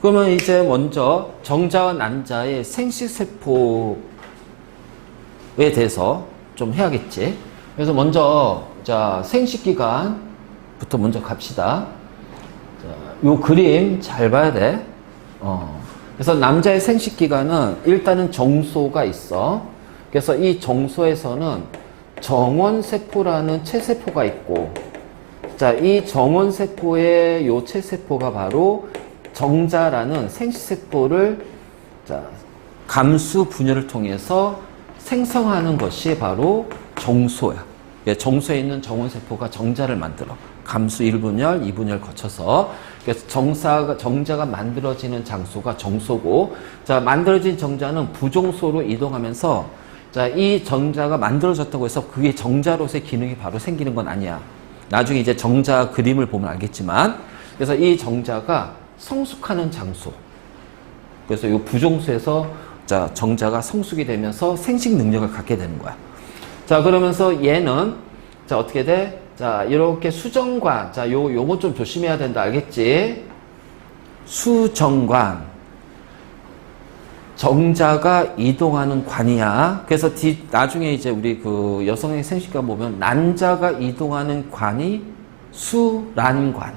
그러면 이제 먼저 정자와 난자의 생식세포에 대해서 좀 해야겠지. 그래서 먼저 자 생식기관부터 먼저 갑시다. 자, 요 그림 잘 봐야 돼. 그래서 남자의 생식기관은 일단은 정소가 있어. 그래서 이 정소에서는 정원세포라는 체세포가 있고, 자, 이 정원세포의 요 체세포가 바로 정자라는 생식세포를 자, 감수 분열을 통해서 생성하는 것이 바로 정소야. 정소에 있는 정원세포가 정자를 만들어. 감수 1분열, 2분열 거쳐서. 그래서 정자가 만들어지는 장소가 정소고, 자, 만들어진 정자는 부정소로 이동하면서, 자, 이 정자가 만들어졌다고 해서 그게 정자로서의 기능이 바로 생기는 건 아니야. 나중에 이제 정자 그림을 보면 알겠지만, 그래서 이 정자가 성숙하는 장소. 그래서 이 부정소에서 자, 정자가 성숙이 되면서 생식 능력을 갖게 되는 거야. 자, 그러면서 얘는 자, 어떻게 돼? 자, 이렇게 수정관. 자, 요거 좀 조심해야 된다. 알겠지? 수정관. 정자가 이동하는 관이야. 그래서 나중에 이제 우리 그 여성의 생식관 보면 난자가 이동하는 관이 수란관.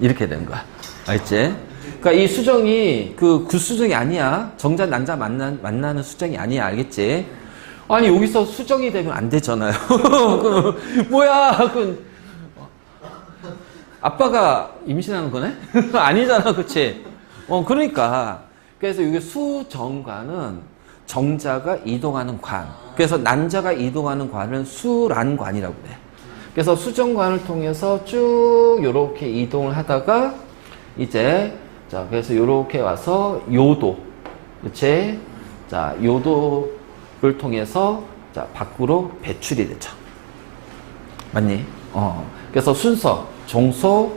이렇게 되는 거야. 알겠지? 그러니까 이 수정이 그 수정이 아니야. 정자 난자 만나는 수정이 아니야. 알겠지? 아니 여기서 수정이 되면 안 되잖아요. 뭐야? 아빠가 임신하는 거네? 아니잖아, 그렇지? 그러니까 그래서 이게 수정관은 정자가 이동하는 관. 그래서 난자가 이동하는 관은 수란관이라고 그래. 그래서 수정관을 통해서 쭉 이렇게 이동을 하다가 이제 자 그래서 이렇게 와서 요도, 그렇지? 자 요도를 통해서 자 밖으로 배출이 되죠. 맞니? 그래서 순서 정소,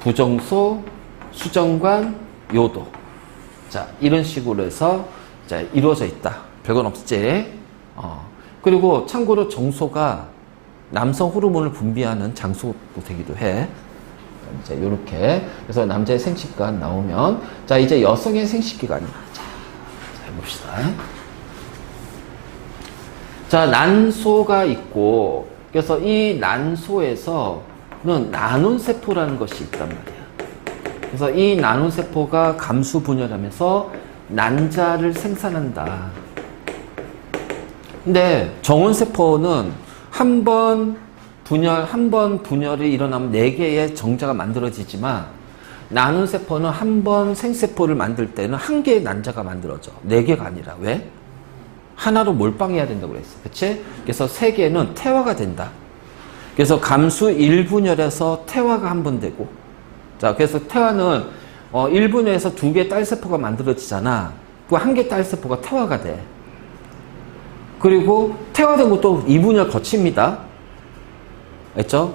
부정소, 수정관, 요도. 자 이런 식으로 해서 자 이루어져 있다. 별건 없지. 그리고 참고로 정소가 남성 호르몬을 분비하는 장소도 되기도 해. 이제 요렇게. 그래서 남자의 생식기관 나오면 자 이제 여성의 생식기관이야. 자 해봅시다. 자 난소가 있고, 그래서 이 난소에서는 나눈세포라는 것이 있단 말이야. 그래서 이 나눈세포가 감수 분열하면서 난자를 생산한다. 근데 정원세포는 한 번 분열이 일어나면 4개의 정자가 만들어지지만, 나눈세포는 한 번 생세포를 만들 때는 1개의 난자가 만들어져. 4개가 아니라. 왜? 하나로 몰빵해야 된다고 그랬어. 그치? 그래서 3개는 태화가 된다. 그래서 감수 1분열에서 태화가 한 번 되고, 자, 그래서 태화는 1분열에서 2개의 딸세포가 만들어지잖아. 그 1개 딸세포가 태화가 돼. 그리고 태화된 것도 2분열 거칩니다. 알죠?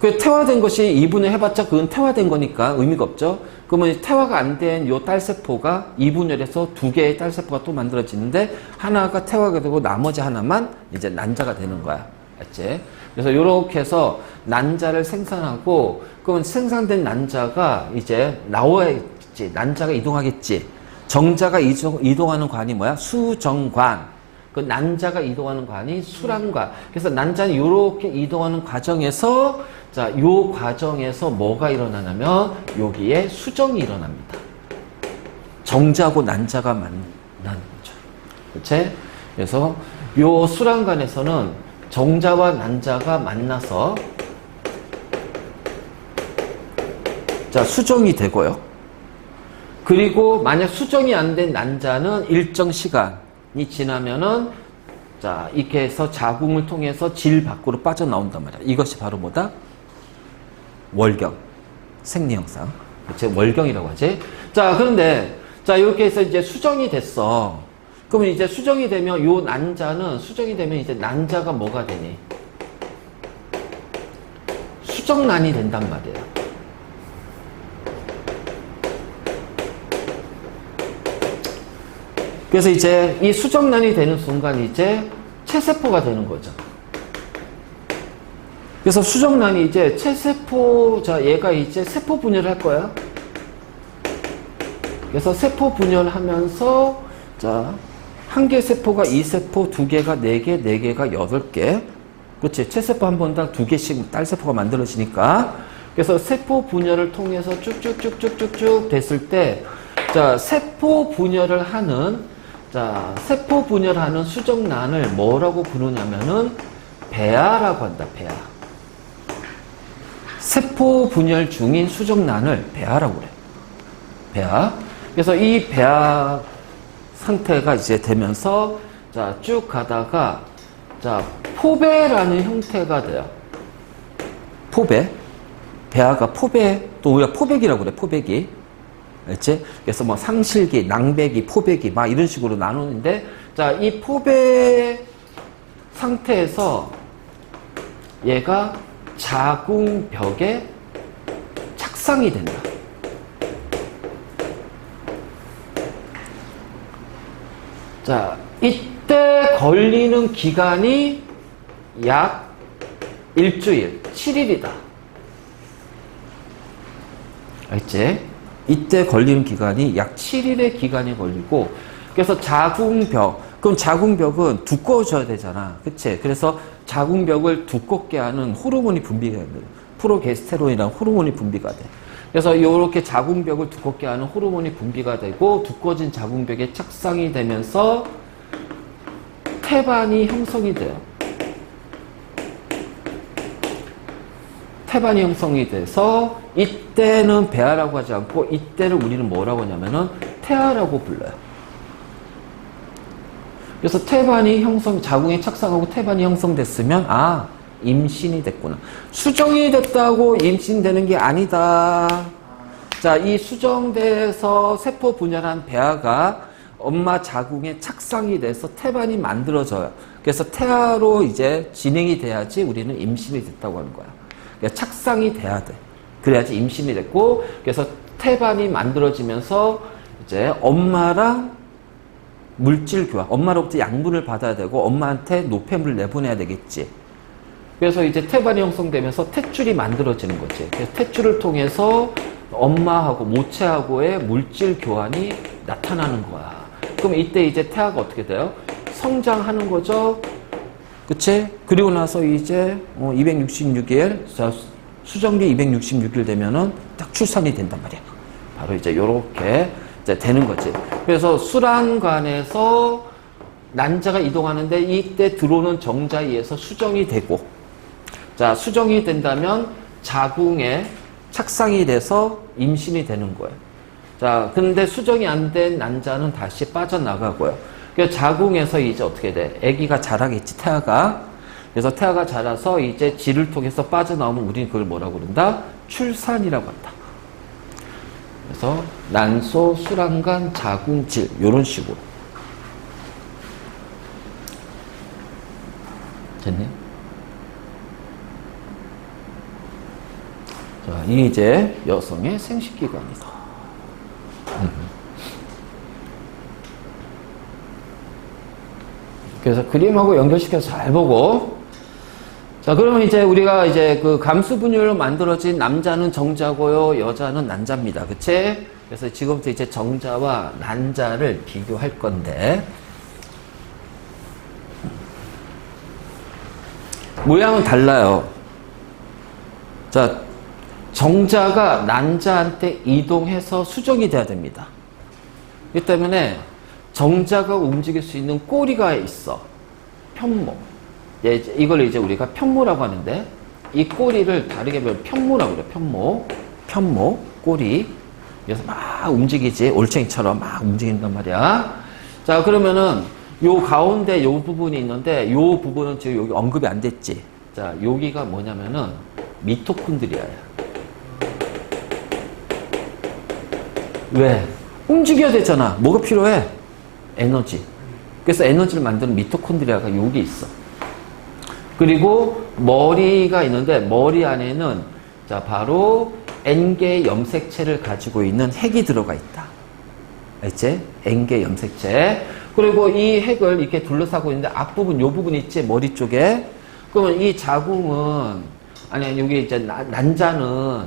그 태화된 것이 2분열 해봤자 그건 태화된 거니까 의미가 없죠. 그러면 태화가 안 된 요 딸세포가 2분열에서 2개의 딸세포가 또 만들어지는데, 하나가 태화가 되고 나머지 하나만 이제 난자가 되는 거야. 알지? 그래서 요렇게 해서 난자를 생산하고, 그러면 생산된 난자가 이제 나와야겠지. 난자가 이동하겠지. 정자가 이동하는 관이 뭐야? 수정관. 그 난자가 이동하는 관이 수란관. 그래서 난자는 이렇게 이동하는 과정에서 자, 요 과정에서 뭐가 일어나냐면 여기에 수정이 일어납니다. 정자하고 난자가 만나는 거죠. 그렇지? 그래서 요 수란관에서는 정자와 난자가 만나서 자, 수정이 되고요. 그리고 만약 수정이 안 된 난자는 일정 시간이 지나면은 자, 이렇게 해서 자궁을 통해서 질 밖으로 빠져나온단 말이야. 이것이 바로 뭐다? 월경. 생리현상. 그치? 월경이라고 하지. 자, 그런데 자, 이렇게 해서 이제 수정이 됐어. 그러면 이제 수정이 되면 요 난자는 수정이 되면 이제 난자가 뭐가 되니? 수정난이 된단 말이야. 그래서 이제 이 수정난이 되는 순간 이제 체세포가 되는 거죠. 그래서 수정난이 이제 체세포, 자, 얘가 이제 세포 분열을 할 거야. 그래서 세포 분열하면서 자, 한 개 세포가 2세포, 두 개가 4개, 4개가 8개. 그렇지. 채세포 한 번당 2개씩 딸세포가 만들어지니까. 그래서 세포 분열을 통해서 쭉쭉쭉쭉쭉쭉 됐을 때, 자, 세포 분열을 하는 수정란을 뭐라고 부르냐면은 배아라고 한다. 배아. 세포 분열 중인 수정란을 배아라고 그래. 배아. 그래서 이 배아 상태가 이제 되면서 자, 쭉 가다가 자, 포배라는 형태가 돼요. 포배. 배아가 포배, 또 우리가 포배기라고 그래. 포배기. 알지? 그래서 뭐 상실기, 낭배기, 포배기 막 이런 식으로 나누는데 자, 이 포배 상태에서 얘가 자궁벽에 착상이 된다. 자, 이때 걸리는 기간이 약 일주일, 7일이다. 알지? 이때 걸리는 기간이 약 7일의 기간이 걸리고, 그래서 자궁벽, 그럼 자궁벽은 두꺼워져야 되잖아. 그치? 그래서 자궁벽을 두껍게 하는 호르몬이 분비가 됩니다. 프로게스테론이라는 호르몬이 분비가 돼. 그래서 이렇게 자궁벽을 두껍게 하는 호르몬이 분비가 되고 두꺼워진 자궁벽에 착상이 되면서 태반이 형성이 돼요. 태반이 형성이 돼서 이때는 배아라고 하지 않고 이때를 우리는 뭐라고 하냐면은 태아라고 불러요. 그래서 태반이 자궁에 착상하고 태반이 형성됐으면 임신이 됐구나. 수정이 됐다고 임신되는 게 아니다. 자, 이 수정돼서 세포 분열한 배아가 엄마 자궁에 착상이 돼서 태반이 만들어져요. 그래서 태아로 이제 진행이 돼야지 우리는 임신이 됐다고 하는 거야. 그러니까 착상이 돼야 돼. 그래야지 임신이 됐고, 그래서 태반이 만들어지면서 이제 엄마랑 물질 교환, 엄마로부터 양분을 받아야 되고 엄마한테 노폐물을 내보내야 되겠지. 그래서 이제 태반이 형성되면서 탯줄이 만들어지는 거지. 그래서 탯줄을 통해서 엄마하고 모체하고의 물질 교환이 나타나는 거야. 그럼 이때 이제 태아가 어떻게 돼요? 성장하는 거죠. 그치? 그리고 나서 이제 266일, 수정기 266일 되면은 딱 출산이 된단 말이야. 바로 이제 요렇게 이제 되는 거지. 그래서 수란관에서 난자가 이동하는데 이때 들어오는 정자에 의해서 수정이 되고, 자, 수정이 된다면 자궁에 착상이 돼서 임신이 되는 거예요. 자, 근데 수정이 안 된 난자는 다시 빠져나가고요. 그래서 자궁에서 이제 어떻게 돼? 아기가 자라겠지, 태아가. 그래서 태아가 자라서 이제 질을 통해서 빠져나오면 우리는 그걸 뭐라고 그런다? 출산이라고 한다. 그래서 난소, 수란관, 자궁질, 요런 식으로. 됐네? 자, 이게 이제 여성의 생식기관이다. 그래서 그림하고 연결시켜서 잘 보고. 자, 그러면 이제 우리가 이제 그 감수분열로 만들어진 남자는 정자고요, 여자는 난자입니다. 그치? 그래서 지금부터 이제 정자와 난자를 비교할 건데, 모양은 달라요. 자, 정자가 난자한테 이동해서 수정이 돼야 됩니다. 이 때문에 정자가 움직일 수 있는 꼬리가 있어. 편모. 이걸 이제 우리가 편모라고 하는데, 이 꼬리를 다르게 보면 편모라고 그래요. 편모, 꼬리. 그래서 막 움직이지. 올챙이처럼 막 움직인단 말이야. 자, 그러면은 요 가운데 요 부분이 있는데, 요 부분은 지금 여기 언급이 안 됐지. 자, 여기가 뭐냐면은 미토콘드리아야. 왜? 움직여야 되잖아. 뭐가 필요해? 에너지. 그래서 에너지를 만드는 미토콘드리아가 여기 있어. 그리고 머리가 있는데, 머리 안에는 자, 바로 N개의 염색체를 가지고 있는 핵이 들어가 있다. 알지? N개 염색체. 그리고 이 핵을 이렇게 둘러싸고 있는데, 앞부분, 요 부분 있지? 머리 쪽에. 그러면 이 자궁은, 아니, 여기 이제 난자는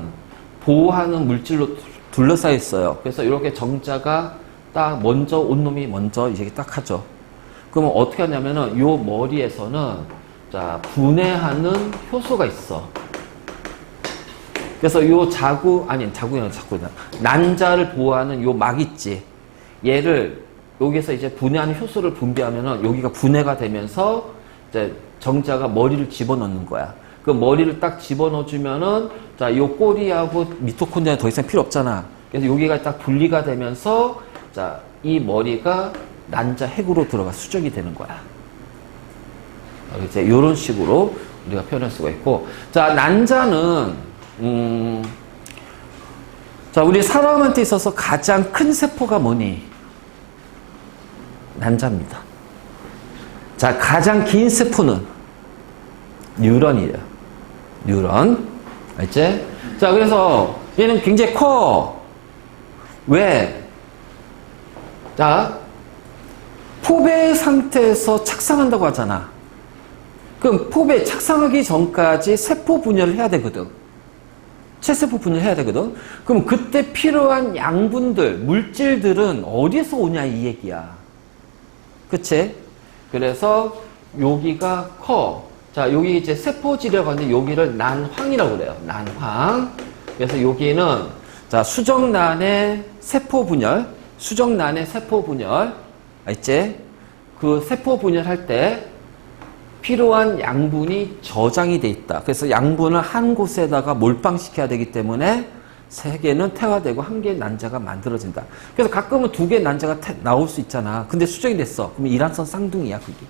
보호하는 물질로 둘러싸여 있어요. 그래서 이렇게 정자가 딱 먼저 온 놈이 먼저 이제 딱 하죠. 그러면 어떻게 하냐면은 요 머리에서는 자, 분해하는 효소가 있어. 그래서 요 자국이 아니라 자국이다. 난자를 보호하는 요 막 있지. 얘를 여기서 이제 분해하는 효소를 분비하면은 여기가 분해가 되면서 이제 정자가 머리를 집어넣는 거야. 그 머리를 딱 집어넣어주면은 자, 요 꼬리하고 미토콘드리아는 더 이상 필요 없잖아. 그래서 여기가 딱 분리가 되면서 자, 이 머리가 난자 핵으로 들어가 수정이 되는 거야. 이제 이런 식으로 우리가 표현할 수가 있고, 자, 난자는 자, 우리 사람한테 있어서 가장 큰 세포가 뭐니? 난자입니다. 자, 가장 긴 세포는 뉴런이에요. 뉴런. 알지? 자, 그래서 얘는 굉장히 커. 왜? 자, 포배 상태에서 착상한다고 하잖아. 그럼 포배 착상하기 전까지 세포 분열을 해야 되거든. 체세포 분열을 해야 되거든. 그럼 그때 필요한 양분들, 물질들은 어디서 오냐 이 얘기야. 그치? 그래서 여기가 커. 자, 여기 이제 세포질이라고 하는데 여기를 난황이라고 그래요. 난황. 그래서 여기는 자, 수정란의 세포 분열, 알지? 그 세포 분열할 때 필요한 양분이 저장이 돼 있다. 그래서 양분을 한 곳에다가 몰빵시켜야 되기 때문에 3개는 태화되고 1개의 난자가 만들어진다. 그래서 가끔은 2개의 난자가 나올 수 있잖아. 근데 수정이 됐어. 그럼 이란성 쌍둥이야, 그게.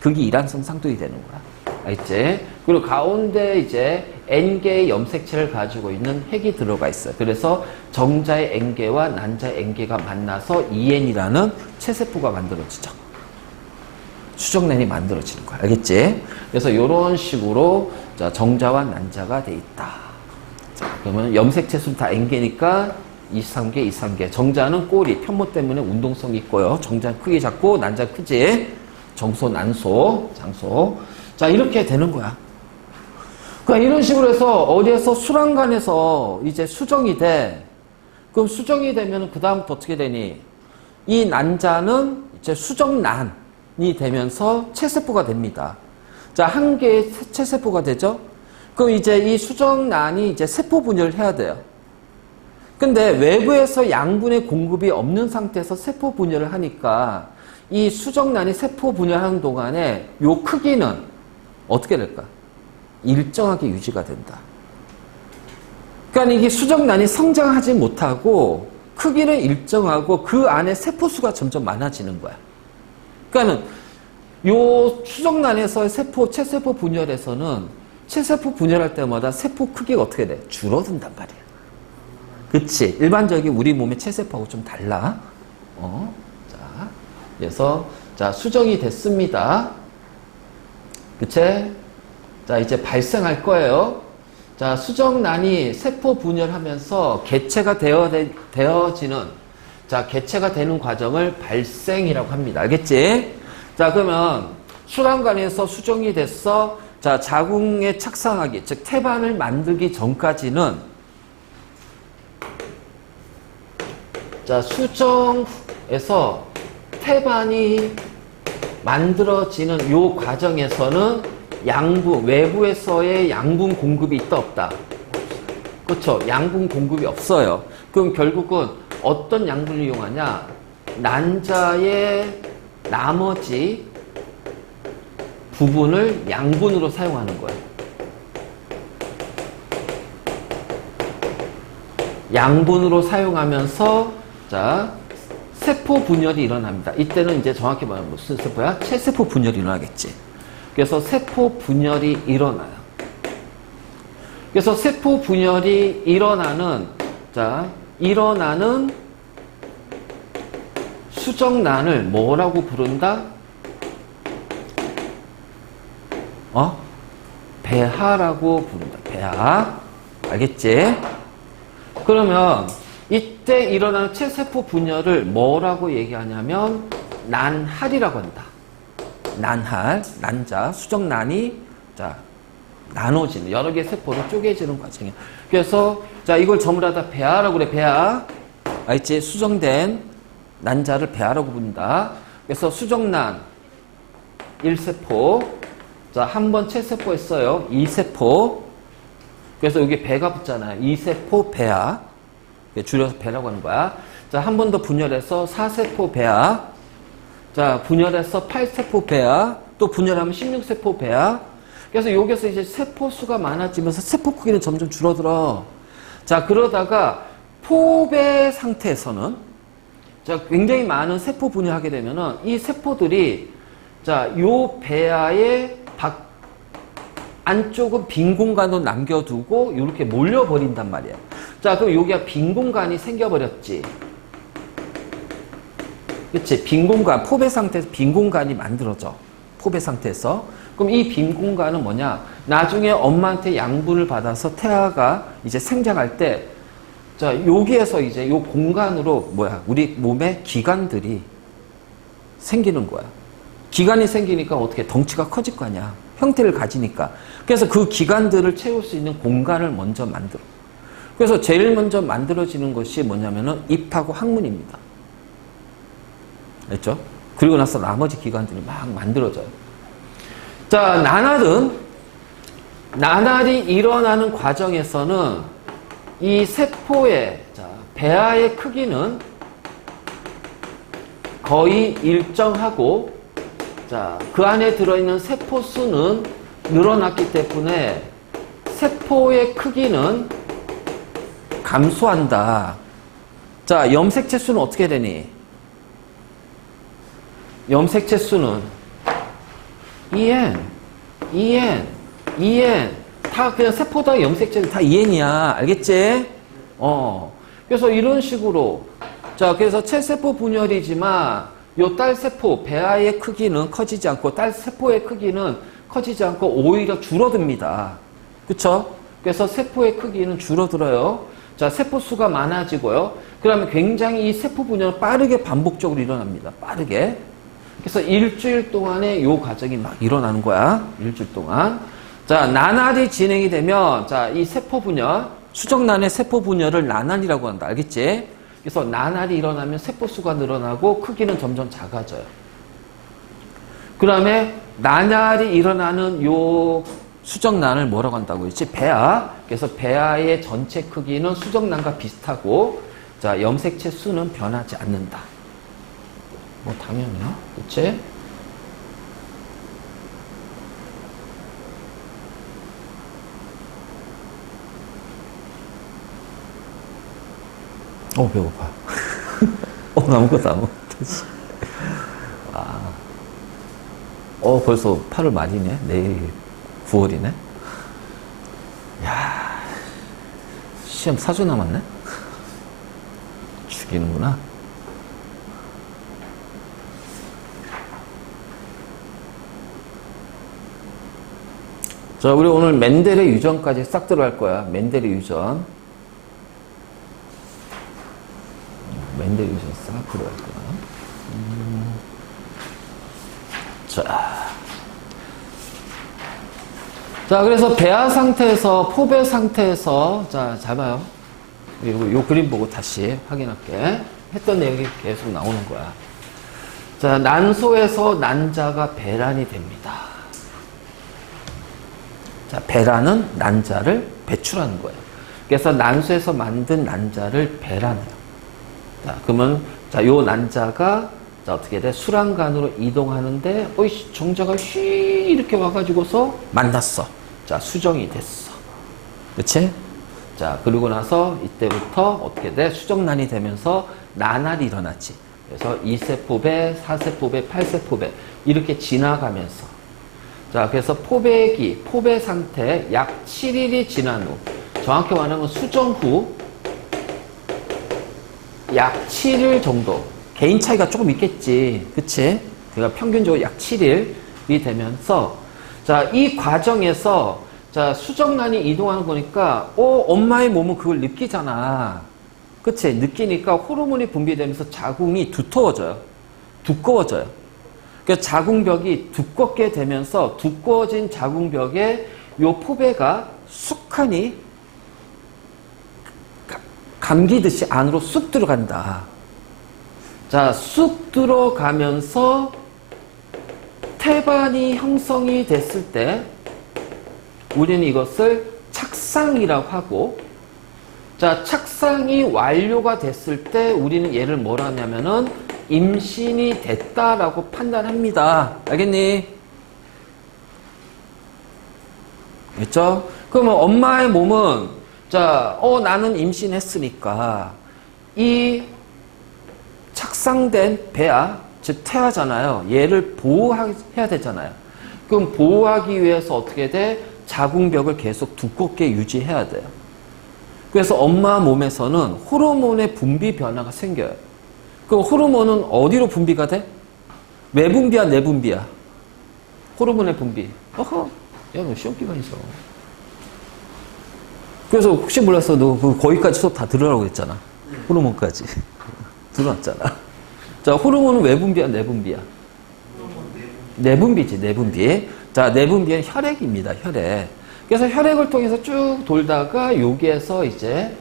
그게 이란성 쌍둥이 되는 거야. 알지? 그리고 가운데 이제 N개의 염색체를 가지고 있는 핵이 들어가 있어요. 그래서 정자의 N개와 난자의 N개가 만나서 EN이라는 체세포가 만들어지죠. 수정란이 만들어지는 거야. 알겠지? 그래서 이런 식으로 자, 정자와 난자가 돼 있다. 자, 그러면 염색체 수는 다 N개니까 23개, 23개. 정자는 꼬리, 편모 때문에 운동성이 있고요. 정자는 크기 작고 난자는 크지. 정소, 난소, 장소. 자, 이렇게 되는 거야. 그러니까 이런 식으로 해서 어디에서 수란간에서 이제 수정이 돼. 그럼 수정이 되면 그 다음부터 어떻게 되니? 이 난자는 이제 수정란이 되면서 체세포가 됩니다. 자, 1개의 체세포가 되죠? 그럼 이제 이 수정란이 이제 세포 분열을 해야 돼요. 근데 외부에서 양분의 공급이 없는 상태에서 세포 분열을 하니까 이 수정란이 세포 분열하는 동안에 요 크기는 어떻게 될까? 일정하게 유지가 된다. 그러니까 이게 수정란이 성장하지 못하고 크기는 일정하고 그 안에 세포수가 점점 많아지는 거야. 그러니까는 요 수정란에서의 체세포 분열에서는 체세포 분열할 때마다 세포 크기가 어떻게 돼? 줄어든단 말이야. 그치? 일반적인 우리 몸의 체세포하고 좀 달라. 자, 그래서 자, 수정이 됐습니다. 그치? 자, 이제 발생할 거예요. 자, 수정란이 세포 분열하면서 개체가 되어지는, 자, 개체가 되는 과정을 발생이라고 합니다. 알겠지? 자, 그러면 수란간에서 수정이 됐어. 자, 자궁에 착상하기, 즉, 태반을 만들기 전까지는, 자, 수정에서 태반이 만들어지는 요 과정에서는 양분, 외부에서의 양분 공급이 있다, 없다? 그렇죠. 양분 공급이 없어요. 그럼 결국은 어떤 양분을 이용하냐? 난자의 나머지 부분을 양분으로 사용하는 거예요. 양분으로 사용하면서 자, 세포 분열이 일어납니다. 이때는 이제 정확히 말하면 무슨 세포야? 체세포 분열이 일어나겠지. 그래서 세포 분열이 일어나요. 그래서 세포 분열이 일어나는 수정란을 뭐라고 부른다? 배하라고 부른다. 배하. 알겠지? 그러면 이때 일어나는 체세포 분열을 뭐라고 얘기하냐면 난할이라고 한다. 난할, 난자, 수정란이 자, 나눠지는 여러 개의 세포로 쪼개지는 과정이에요. 그래서 자, 이걸 전부 다 배아라고 그래. 배아. 알지? 수정된 난자를 배아라고 부른다. 그래서 수정난 1세포. 자, 한 번 체세포했어요. 2세포. 그래서 여기 배가 붙잖아요. 2세포 배아. 줄여서 배라고 하는 거야. 자, 한 번 더 분열해서 4세포 배아. 자, 분열해서 8세포 배아. 또 분열하면 16세포 배아. 그래서 여기서 이제 세포 수가 많아지면서 세포 크기는 점점 줄어들어. 자, 그러다가 포배 상태에서는 자, 굉장히 많은 세포 분열하게 되면은 이 세포들이 자, 요 배아의 안쪽은 빈 공간으로 남겨두고 이렇게 몰려버린단 말이야. 자, 그럼 여기가 빈 공간이 생겨버렸지. 그치? 빈 공간, 포배 상태에서 빈 공간이 만들어져. 포배 상태에서. 그럼 이 빈 공간은 뭐냐? 나중에 엄마한테 양분을 받아서 태아가 이제 생장할 때, 자, 여기에서 이제 요 공간으로 우리 몸에 기관들이 생기는 거야. 기관이 생기니까 어떻게 덩치가 커질 거 아니야. 형태를 가지니까. 그래서 그 기관들을 채울 수 있는 공간을 먼저 만들어. 그래서 제일 먼저 만들어지는 것이 뭐냐면은 입하고 항문입니다. 알죠? 그리고 나서 나머지 기관들이 막 만들어져요. 자, 나날이 일어나는 과정에서는 이 세포의, 자, 배아의 크기는 거의 일정하고, 자, 그 안에 들어있는 세포 수는 늘어났기 때문에 세포의 크기는 감소한다. 자, 염색체 수는 어떻게 되니? 염색체 수는 EN 다 그냥 세포다 염색체는 다 EN이야. 알겠지? 그래서 이런 식으로 자, 그래서 체세포 분열이지만 요 딸세포 배아의 크기는 커지지 않고 딸세포의 크기는 커지지 않고 오히려 줄어듭니다. 그쵸? 그래서 세포의 크기는 줄어들어요. 자, 세포 수가 많아지고요. 그러면 굉장히 이 세포 분열은 빠르게 반복적으로 일어납니다. 빠르게. 그래서 일주일 동안에 요 과정이 막 일어나는 거야. 일주일 동안. 자, 나날이 진행이 되면, 자, 이 세포 분열, 수정란의 세포 분열을 나날이라고 한다. 알겠지? 그래서 나날이 일어나면 세포 수가 늘어나고 크기는 점점 작아져요. 그 다음에 나날이 일어나는 요 수정란을 뭐라고 한다고 했지? 배아. 그래서 배아의 전체 크기는 수정란과 비슷하고, 자, 염색체 수는 변하지 않는다. 뭐 당연해요. 그치? 배고파. 아무것도 안 먹었지. 벌써 8월 말이네. 내일 9월이네. 야, 시험 4주 남았네? 죽이는구나. 자, 우리 오늘 멘델의 유전까지 싹 들어갈 거야. 멘델의 유전. 멘델의 유전 싹 들어갈 거야. 자, 그래서 배아 상태에서, 포배 상태에서, 자, 잘 봐요. 그리고 요 그림 보고 다시 확인할게. 했던 내용이 계속 나오는 거야. 자, 난소에서 난자가 배란이 됩니다. 자, 배란은 난자를 배출하는 거예요. 그래서 난소에서 만든 난자를 배란해요. 자, 그러면, 자, 요 난자가, 자, 어떻게 돼? 수란간으로 이동하는데, 정자가 휘, 이렇게 와가지고서 만났어. 자, 수정이 됐어. 그치? 자, 그리고 나서 이때부터 어떻게 돼? 수정란이 되면서 나날이 일어났지. 그래서 2세포배, 4세포배, 8세포배, 이렇게 지나가면서. 자, 그래서 포배기, 포배 상태 약 7일이 지난 후, 정확히 말하면 수정 후 약 7일 정도. 개인 차이가 조금 있겠지. 그치? 그러니까 평균적으로 약 7일이 되면서, 자, 이 과정에서, 자, 수정란이 이동하는 거니까, 엄마의 몸은 그걸 느끼잖아. 그치? 느끼니까 호르몬이 분비되면서 자궁이 두터워져요. 두꺼워져요. 그래서 자궁벽이 두껍게 되면서 두꺼워진 자궁벽에 요 포배가 숙하니 감기듯이 안으로 쑥 들어간다. 자, 쑥 들어가면서 태반이 형성이 됐을 때 우리는 이것을 착상이라고 하고, 자, 착상이 완료가 됐을 때 우리는 얘를 뭐라 하냐면은 임신이 됐다라고 판단합니다. 알겠니? 됐죠? 그러면 엄마의 몸은, 자, 나는 임신했으니까 이 착상된 배아, 즉 태아잖아요. 얘를 보호해야 되잖아요. 그럼 보호하기 위해서 어떻게 돼? 자궁벽을 계속 두껍게 유지해야 돼요. 그래서 엄마 몸에서는 호르몬의 분비 변화가 생겨요. 그럼 호르몬은 어디로 분비가 돼? 외분비야, 내분비야? 호르몬의 분비. 어허, 야, 너 시험 기간이죠. 그래서 혹시 몰라서 너 거기까지 수업 다 들으라고 했잖아. 호르몬까지. 들어왔잖아. 자, 호르몬은 외분비야, 내분비야? 내분비지, 내분비. 자, 내분비는 혈액입니다, 혈액. 그래서 혈액을 통해서 쭉 돌다가 여기에서 이제,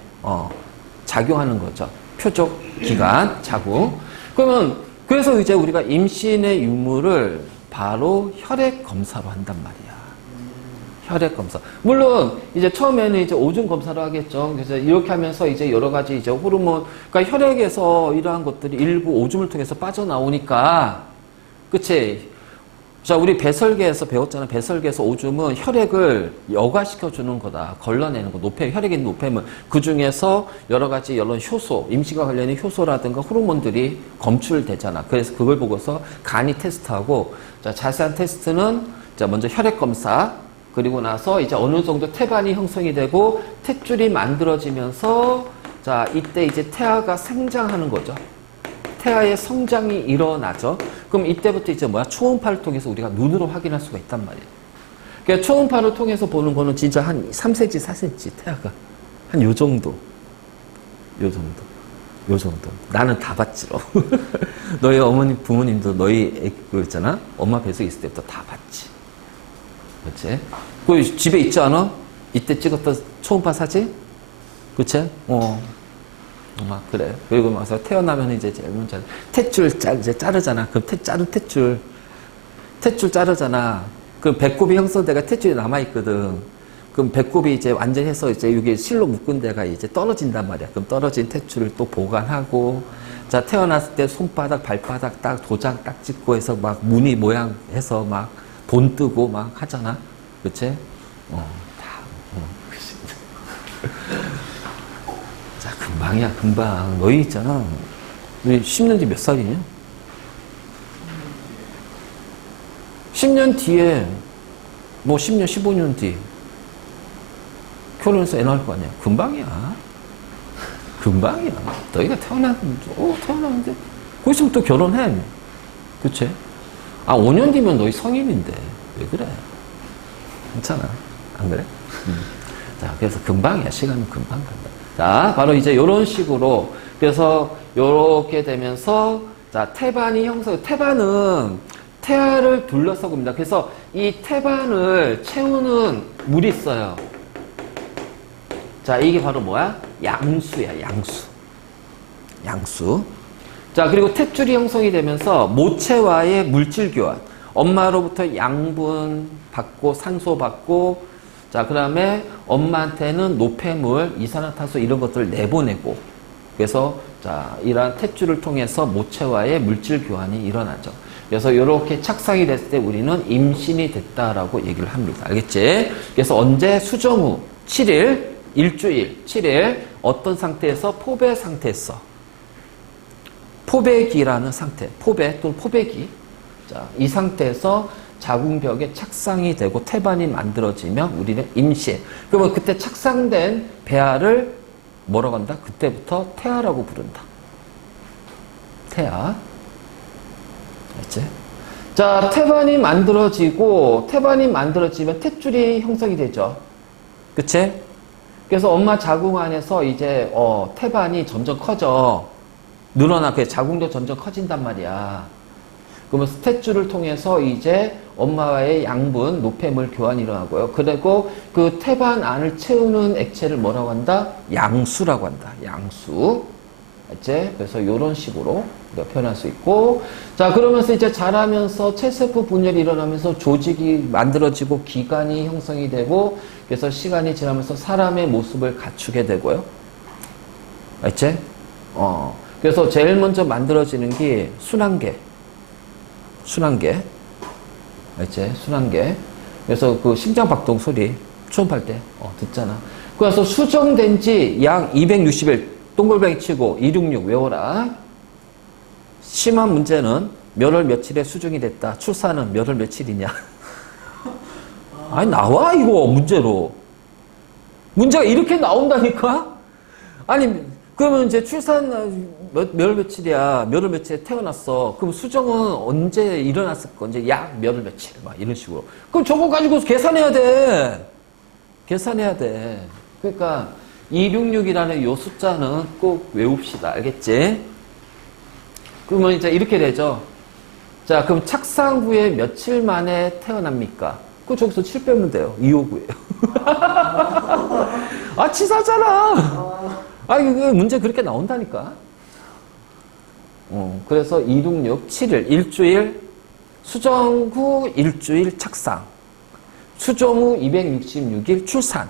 작용하는 거죠. 표적 기관, 자궁. 그러면, 그래서 이제 우리가 임신의 유무를 바로 혈액 검사로 한단 말이야. 혈액 검사. 물론 이제 처음에는 이제 오줌 검사를 하겠죠. 그래서 이렇게 하면서 이제 여러 가지 이제 호르몬, 그러니까 혈액에서 이러한 것들이 일부 오줌을 통해서 빠져나오니까, 그치? 자, 우리 배설계에서 배웠잖아. 배설계에서 오줌은 혈액을 여과시켜 주는 거다. 걸러내는 거. 혈액에 있는 노폐물. 그 중에서 여러 가지 이런 효소, 임신과 관련된 효소라든가 호르몬들이 검출되잖아. 그래서 그걸 보고서 간이 테스트하고, 자, 자세한 테스트는 자, 먼저 혈액 검사. 그리고 나서 이제 어느 정도 태반이 형성이 되고 탯줄이 만들어지면서, 자, 이때 이제 태아가 생장하는 거죠. 태아의 성장이 일어나죠. 그럼 이때부터 이제 뭐야? 초음파를 통해서 우리가 눈으로 확인할 수가 있단 말이에요. 그러니까 초음파를 통해서 보는 거는 진짜 한 3cm, 4cm 태아가. 한 요 정도. 요 정도. 요 정도. 나는 다 봤지로. 너희 어머니, 부모님도 너희 그 있잖아. 엄마 뱃속에 있을 때부터 다 봤지. 그치? 그 집에 있지 않아? 이때 찍었던 초음파 사진? 그치? 막 그래. 그리고 와서 태어나면 이제 제일 먼저 탯줄 이제 자르잖아. 그럼 자른 탯줄 자르잖아. 그럼 배꼽이 형성돼가 탯줄이 남아있거든. 그럼 배꼽이 이제 완전히 해서 이제 여기 실로 묶은 데가 이제 떨어진단 말이야. 그럼 떨어진 탯줄을 또 보관하고, 자, 태어났을 때 손바닥, 발바닥 딱 도장 딱 찍고 해서 막 무늬 모양 해서 막 돈 뜨고 막 하잖아. 그치? 자, 금방이야, 금방. 너희 있잖아. 너희 10년 뒤 몇 살이냐? 10년 뒤에, 뭐 10년, 15년 뒤. 결혼해서 애 낳을 거 아니야. 금방이야. 금방이야. 너희가 태어났는데. 그 있으면 또 결혼해. 그치? 5년 뒤면 너희 성인인데. 왜 그래? 괜찮아. 안 그래? 자, 그래서 금방이야. 시간은 금방 간다. 자, 바로 이제 이런 식으로. 그래서 요렇게 되면서, 자, 태반이 형성, 태반은 태아를 둘러싸고 입니다. 그래서 이 태반을 채우는 물이 있어요. 자, 이게 바로 뭐야? 양수야, 양수. 양수. 자, 그리고 탯줄이 형성이 되면서 모체와의 물질 교환. 엄마로부터 양분 받고 산소 받고, 자, 그 다음에 엄마한테는 노폐물, 이산화탄소 이런 것들을 내보내고, 그래서 자, 이러한 탯줄을 통해서 모체와의 물질 교환이 일어나죠. 그래서 이렇게 착상이 됐을 때 우리는 임신이 됐다라고 얘기를 합니다. 알겠지? 그래서 언제? 수정 후 7일, 일주일, 7일 어떤 상태에서? 포배 상태에서. 포배기라는 상태, 포배 또는 포배기. 자, 이 상태에서 자궁벽에 착상이 되고 태반이 만들어지면 우리는 임신. 그러면 그때 착상된 배아를 뭐라고 한다? 그때부터 태아라고 부른다. 태아. 알지? 자, 태반이 만들어지면 탯줄이 형성이 되죠. 그치? 그래서 엄마 자궁 안에서 이제 태반이 점점 커져. 늘어나. 그 자궁도 점점 커진단 말이야. 그러면 스탯줄을 통해서 이제 엄마와의 양분, 노폐물 교환이 일어나고요. 그리고 그 태반 안을 채우는 액체를 뭐라고 한다? 양수라고 한다. 양수. 알지? 그래서 이런 식으로 우리가 표현할 수 있고, 자, 그러면서 이제 자라면서 체세포 분열이 일어나면서 조직이 만들어지고 기관이 형성이 되고, 그래서 시간이 지나면서 사람의 모습을 갖추게 되고요. 알지? 그래서 제일 먼저 만들어지는 게 순환계. 순환계. 알지? 순환계. 그래서 그 심장박동 소리 초음파할 때 듣잖아. 그래서 수정된 지 약 260일 동글뱅이 치고 266 외워라. 심한 문제는 몇 월 며칠에 수정이 됐다. 출산은 몇 월 며칠이냐. 아니 나와 이거 문제로. 문제가 이렇게 나온다니까. 아니 그러면 이제 출산 몇 월 며칠이야. 몇 월 며칠에 태어났어. 그럼 수정은 언제 일어났을 건지 약 몇 월 며칠 막 이런 식으로. 그럼 저거 가지고 계산해야 돼. 계산해야 돼. 그러니까 266이라는 요 숫자는 꼭 외웁시다. 알겠지? 그러면 이제 이렇게 되죠. 자, 그럼 착상 후에 며칠 만에 태어납니까? 그 저기서 7 빼면 돼요. 259예요. 아, 치사잖아. 아, 이거 문제 그렇게 나온다니까. 그래서 266, 7일, 일주일, 수정 후 일주일 착상, 수정 후 266일 출산.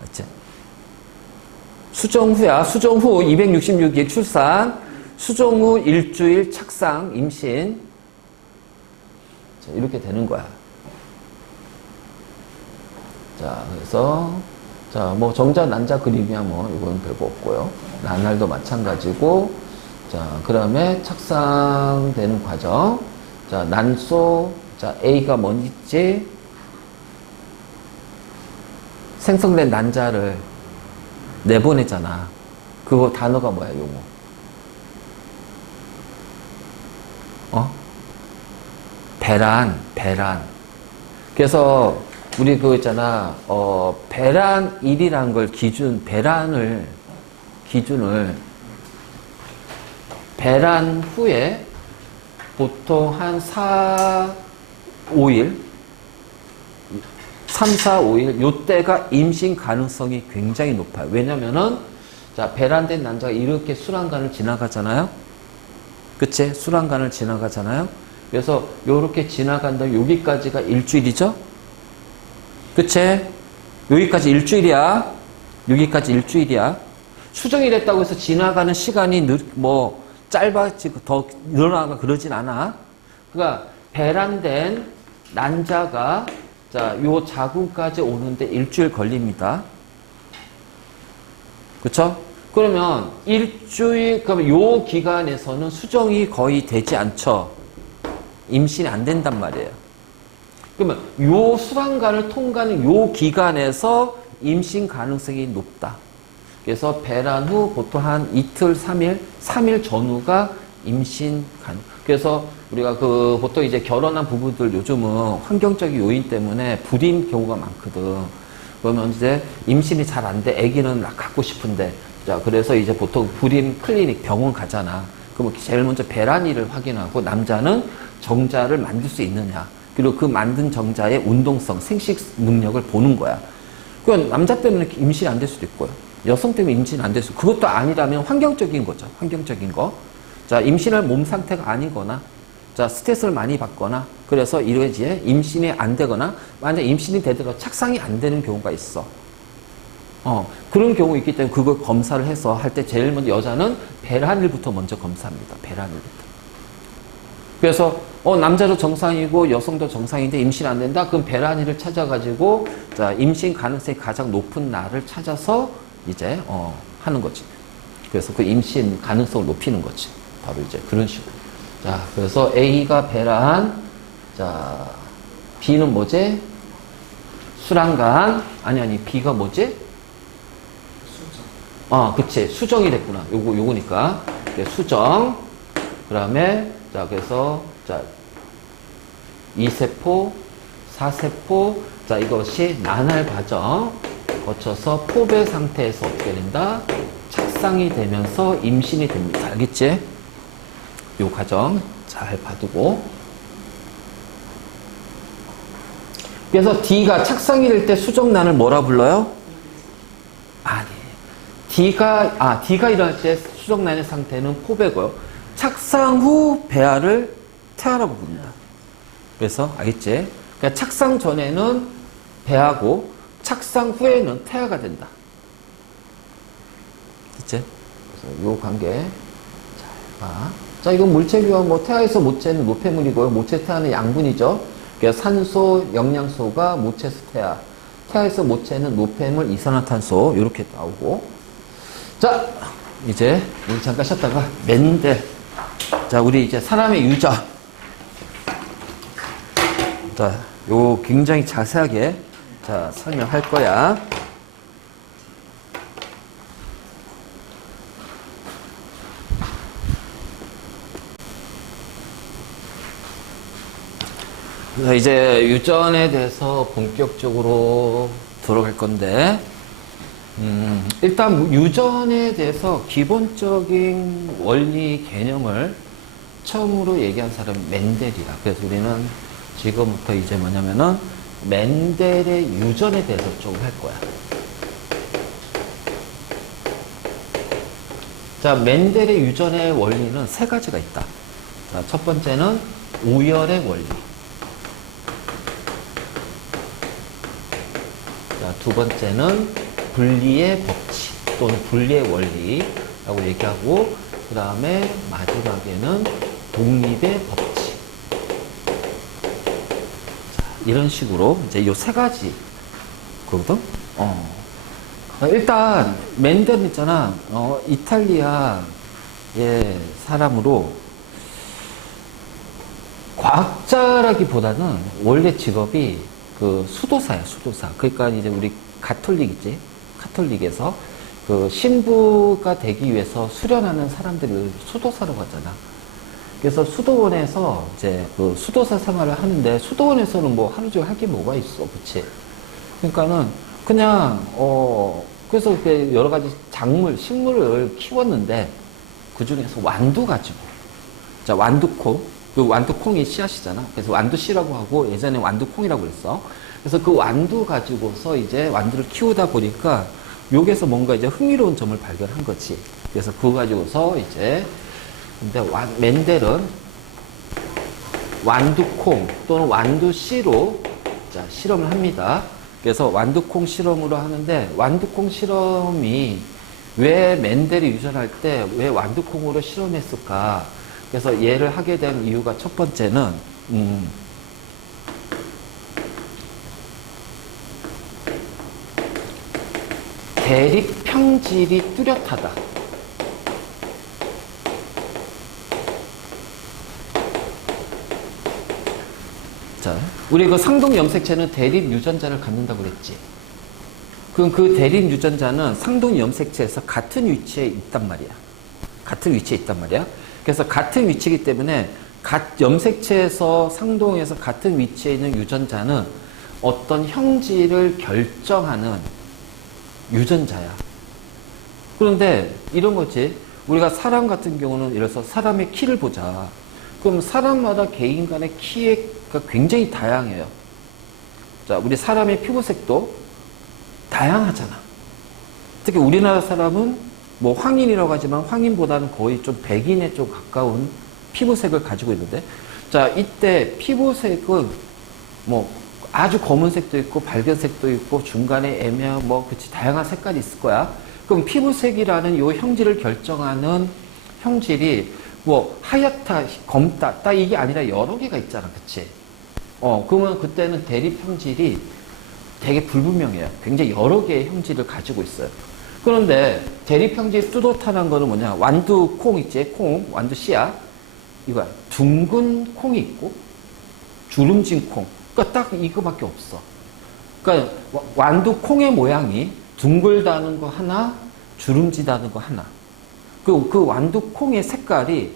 맞지? 수정 후야. 수정 후 266일 출산, 수정 후 일주일 착상, 임신. 자, 이렇게 되는 거야. 자, 그래서 자, 뭐 정자 난자 그림이야 뭐 이건 별거 없고요. 나날도 마찬가지고. 자, 그다음에 착상되는 과정. 자, 난소. 자, A가 뭔지 생성된 난자를 내보내잖아. 그거 단어가 뭐야, 요거? 배란. 그래서 우리 그거 있잖아. 배란일이라는 걸 배란을 기준을 배란 후에 보통 한 5일 3, 4, 5일 요때가 임신 가능성이 굉장히 높아요. 왜냐면은 자, 배란된 난자가 이렇게 순환관을 지나가잖아요. 그치? 순환관을 지나가잖아요. 그래서 요렇게 지나간 다음에 여기까지가 일주일이죠? 그치? 여기까지 일주일이야. 여기까지 일주일이야. 수정이 됐다고 해서 지나가는 시간이 짧아지고 더 늘어나가 그러진 않아. 그러니까 배란된 난자가 자, 요 자궁까지 오는데 일주일 걸립니다. 그쵸? 그러면 그러면 요 기간에서는 수정이 거의 되지 않죠. 임신이 안 된단 말이에요. 그러면 요 수관관을 통과하는 요 기간에서 임신 가능성이 높다. 그래서 배란 후 보통 한 이틀, 3일 전후가 임신 가능. 그래서 우리가 보통 이제 결혼한 부부들 요즘은 환경적인 요인 때문에 불임 경우가 많거든. 그러면 이제 임신이 잘 안 돼. 아기는 갖고 싶은데. 자, 그래서 이제 보통 불임 클리닉 병원 가잖아. 그러면 제일 먼저 배란일을 확인하고 남자는 정자를 만들 수 있느냐. 그리고 그 만든 정자의 운동성, 생식 능력을 보는 거야. 그건 남자 때문에 임신이 안 될 수도 있고요. 여성 때문에 임신이 안 될 수도 있고. 그것도 아니라면 환경적인 거죠. 환경적인 거. 자, 임신할 몸 상태가 아니거나, 자, 스트레스를 많이 받거나, 그래서 이제 임신이 안 되거나, 만약 임신이 되더라도 착상이 안 되는 경우가 있어. 그런 경우 있기 때문에 그걸 검사를 해서 할 때 제일 먼저 여자는 배란일부터 먼저 검사합니다. 배란일부터. 그래서 남자도 정상이고 여성도 정상인데 임신 안 된다? 그럼 배란일을 찾아가지고 자, 임신 가능성이 가장 높은 날을 찾아서 이제 하는 거지. 그래서 그 임신 가능성을 높이는 거지. 바로 이제 그런 식으로. 자, 그래서 A가 배란, 자, B는 뭐지? 수란간, 아니, B가 뭐지? 그치. 수정이 됐구나. 요거니까. 수정. 그 다음에, 자, 그래서, 자, 2세포, 4세포, 자, 이것이 난할 과정 거쳐서 포배 상태에서 어떻게 된다? 착상이 되면서 임신이 됩니다. 알겠지? 요 과정 잘 봐두고. 그래서 D가 착상일 때 수정란을 뭐라 불러요? 아니. D가 일어날 때 수정란의 상태는 포배고요. 착상 후 배아를 태아라고 부릅니다. 그래서 알겠지? 그러니까 착상 전에는 배아고 착상 후에는 태아가 된다. 됐지? 그래서 요 관계 잘 봐. 자, 이건 물체비와 뭐 태아에서 모체는 노폐물이고요. 모체 태아는 양분이죠. 그래서 산소, 영양소가 모체에서 태아. 태아에서 모체는 노폐물, 이산화탄소 이렇게 나오고. 자, 이제 우리 잠깐 쉬었다가 멘델. 자, 우리 이제 사람의 유전. 자, 요 굉장히 자세하게 자 설명할 거야. 자, 이제 유전에 대해서 본격적으로 들어갈 건데, 일단 유전에 대해서 기본적인 원리 개념을 처음으로 얘기한 사람이 멘델이야. 그래서 우리는 지금부터 이제 뭐냐면은 멘델의 유전에 대해서 좀 할 거야. 자, 멘델의 유전의 원리는 세 가지가 있다. 자, 첫 번째는 우열의 원리. 자, 두 번째는 분리의 법칙 또는 분리의 원리라고 얘기하고, 그 다음에 마지막에는 독립의 법칙. 자, 이런 식으로 이제 요 세 가지 거거든. 일단 멘델은 있잖아. 이탈리아의 사람으로 과학자라기보다는 원래 직업이 그 수도사야, 수도사. 그러니까 이제 우리 가톨릭이지. 가톨릭에서 그 신부가 되기 위해서 수련하는 사람들을 수도사라고 하잖아. 그래서 수도원에서 이제 그 수도사 생활을 하는데, 수도원에서는 뭐 하루 종일 할 게 뭐가 있어, 그치? 그러니까는 그냥 그래서 여러 가지 작물, 식물을 키웠는데 그 중에서 완두 가지고, 자, 완두콩, 그 완두콩이 씨앗이잖아. 그래서 완두씨라고 하고 예전에 완두콩이라고 그랬어. 그래서 그 완두 가지고서 이제 완두를 키우다 보니까 여기에서 뭔가 이제 흥미로운 점을 발견한 거지. 그래서 그거 가지고서 이제 근데 멘델은 완두콩 또는 완두씨로 자, 실험을 합니다. 그래서 완두콩 실험으로 하는데, 완두콩 실험이 왜 멘델이 유전할 때 왜 완두콩으로 실험했을까? 그래서 얘를 하게 된 이유가 첫 번째는 대립 평질이 뚜렷하다. 자, 우리 그 상동 염색체는 대립 유전자를 갖는다고 그랬지. 그럼 그 대립 유전자는 상동 염색체에서 같은 위치에 있단 말이야. 같은 위치에 있단 말이야. 그래서 같은 위치이기 때문에 염색체에서 상동에서 같은 위치에 있는 유전자는 어떤 형질을 결정하는 유전자야. 그런데 이런 거지. 우리가 사람 같은 경우는 예를 들어서 사람의 키를 보자. 그럼 사람마다 개인 간의 키가 굉장히 다양해요. 자, 우리 사람의 피부색도 다양하잖아. 특히 우리나라 사람은 뭐 황인이라고 하지만 황인보다는 거의 좀 백인에 좀 가까운 피부색을 가지고 있는데, 자, 이때 피부색은 뭐 아주 검은색도 있고 밝은색도 있고 중간에 애매한 뭐 그치 다양한 색깔이 있을 거야. 그럼 피부색이라는 요 형질을 결정하는 형질이 뭐 하얗다, 검다, 딱 이게 아니라 여러 개가 있잖아, 그치? 그러면 그때는 대립 형질이 되게 불분명해요. 굉장히 여러 개의 형질을 가지고 있어요. 그런데 대립 형질이 뚜렷한 거는 뭐냐? 완두 콩 있지? 콩, 완두 씨앗. 이거야. 둥근 콩이 있고, 주름진 콩. 그러니까 딱 이거밖에 없어. 그러니까 완두 콩의 모양이 둥글다는 거 하나, 주름지다는 거 하나. 그 완두 콩의 색깔이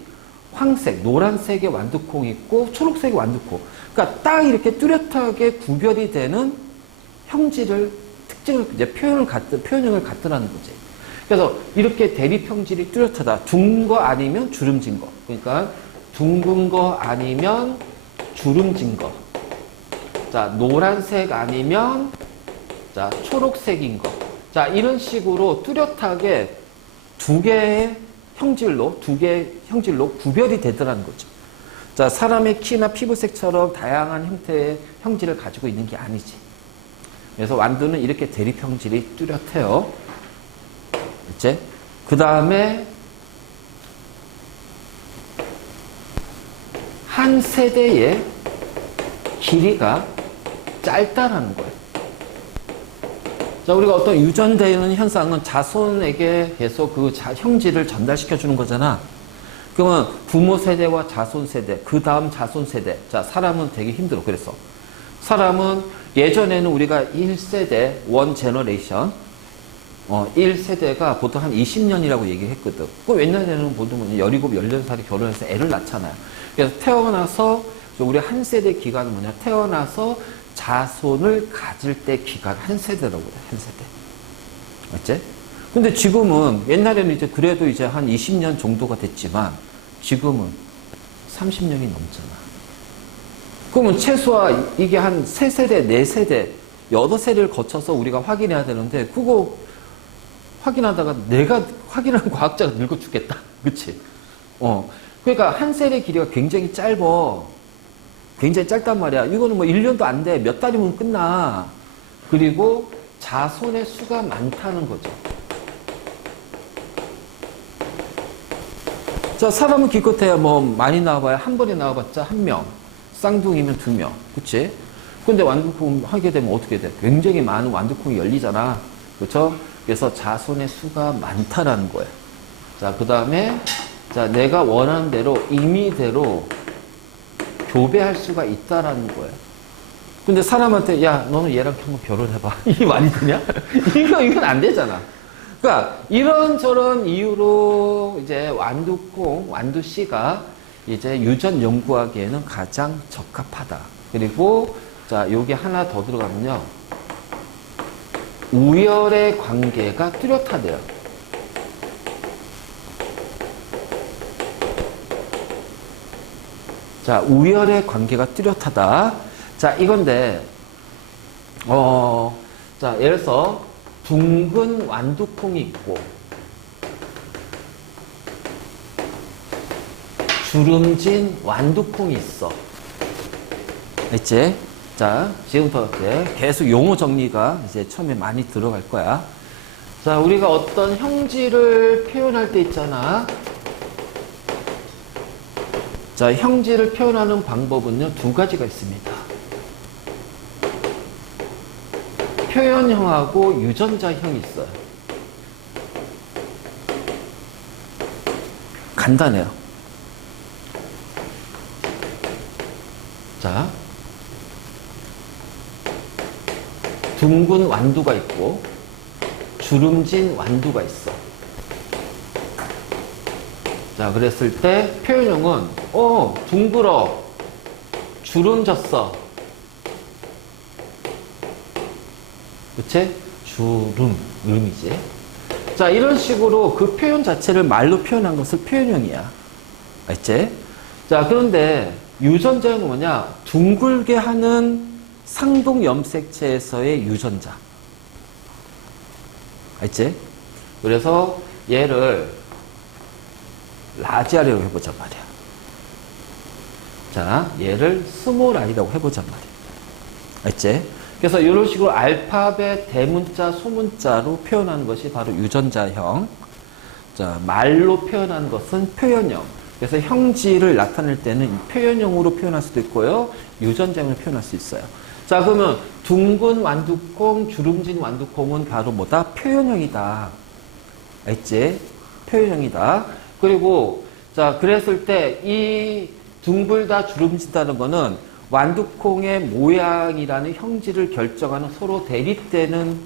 황색, 노란색의 완두 콩이 있고, 초록색의 완두 콩. 그러니까 딱 이렇게 뚜렷하게 구별이 되는 형질을, 특징을, 이제 표현형을 갖더라는 거지. 그래서 이렇게 대립 형질이 뚜렷하다. 둥 거 아니면 주름진 거. 그러니까 둥근 거 아니면 주름진 거. 자, 노란색 아니면 자, 초록색인 거. 자, 이런 식으로 뚜렷하게 두 개의 형질로 구별이 되더라는 거죠. 자, 사람의 키나 피부색처럼 다양한 형태의 형질을 가지고 있는 게 아니지. 그래서 완두는 이렇게 대립 형질이 뚜렷해요. 이제 그 다음에 한 세대의 길이가 짧다라는 거예요. 자, 우리가 어떤 유전되는 현상은 자손에게 계속 그 형질을 전달시켜 주는 거잖아. 그러면 부모 세대와 자손 세대, 그 다음 자손 세대. 자, 사람은 되게 힘들어. 그래서 사람은 예전에는 우리가 1세대, 원 제너레이션, 1세대가 보통 한 20년이라고 얘기했거든. 그 옛날에는 보통 17, 18살에 결혼해서 애를 낳잖아요. 그래서 태어나서 우리 한 세대 기간은 뭐냐? 태어나서 자손을 가질 때 기간 한 세대라고 그래. 한 세대. 맞지? 근데 지금은 옛날에는 이제 그래도 이제 한 20년 정도가 됐지만 지금은 30년이 넘잖아. 그러면 최소한 이게 한 3세대, 4세대, 6세대를 거쳐서 우리가 확인해야 되는데 그거 확인하다가 내가 확인하는 과학자가 늙어 죽겠다. 그치? 그러니까 한 세대 길이가 굉장히 짧어. 굉장히 짧단 말이야. 이거는 뭐 1년도 안 돼. 몇 달이면 끝나. 그리고 자손의 수가 많다는 거죠. 자, 사람은 기껏해야 뭐 많이 나와봐야 한 번에 나와봤자 1명. 쌍둥이면 2명. 그치? 근데 완두콩 하게 되면 어떻게 돼? 굉장히 많은 완두콩이 열리잖아. 그렇죠? 그래서 자손의 수가 많다라는 거예요. 자, 그 다음에 자, 내가 원하는 대로 임의대로 교배할 수가 있다라는 거예요. 근데 사람한테 야, 너는 얘랑 한번 결혼해봐. 이게 말이 되냐? 이건 안 되잖아. 그러니까 이런저런 이유로 이제 완두씨가 이제 유전 연구하기에는 가장 적합하다. 그리고 자, 요게 하나 더 들어가면요. 우열의 관계가 뚜렷하대요. 자, 우열의 관계가 뚜렷하다. 자, 이건데, 자, 예를 들어서, 둥근 완두콩이 있고, 주름진 완두콩이 있어. 알지? 자, 지금부터 이제 계속 용어 정리가 이제 처음에 많이 들어갈 거야. 자, 우리가 어떤 형질을 표현할 때 있잖아. 자, 형질을 표현하는 방법은요, 2가지가 있습니다. 표현형하고 유전자형이 있어요. 간단해요. 자, 둥근 완두가 있고, 주름진 완두가 있어. 자, 그랬을 때 표현형은 둥글어, 주름졌어. 그치? 주름이지. 자, 이런 식으로 그 표현 자체를 말로 표현한 것을 표현형이야. 알지? 자, 그런데 유전자는 뭐냐? 둥글게 하는 상동 염색체에서의 유전자. 알지? 그래서 얘를 라지아리라고 해보자 말이야. 자, 얘를 스몰 i라고 해보자 말이야. 알지? 그래서 이런 식으로 알파벳, 대문자, 소문자로 표현하는 것이 바로 유전자형. 자, 말로 표현하는 것은 표현형. 그래서 형질을 나타낼 때는 표현형으로 표현할 수도 있고요. 유전자형을 표현할 수 있어요. 자, 그러면 둥근 완두콩, 주름진 완두콩은 바로 뭐다? 표현형이다. 알지? 표현형이다. 그리고 자, 그랬을 때 이 둥글다, 주름진다는 거는 완두콩의 모양이라는 형질을 결정하는 서로 대립되는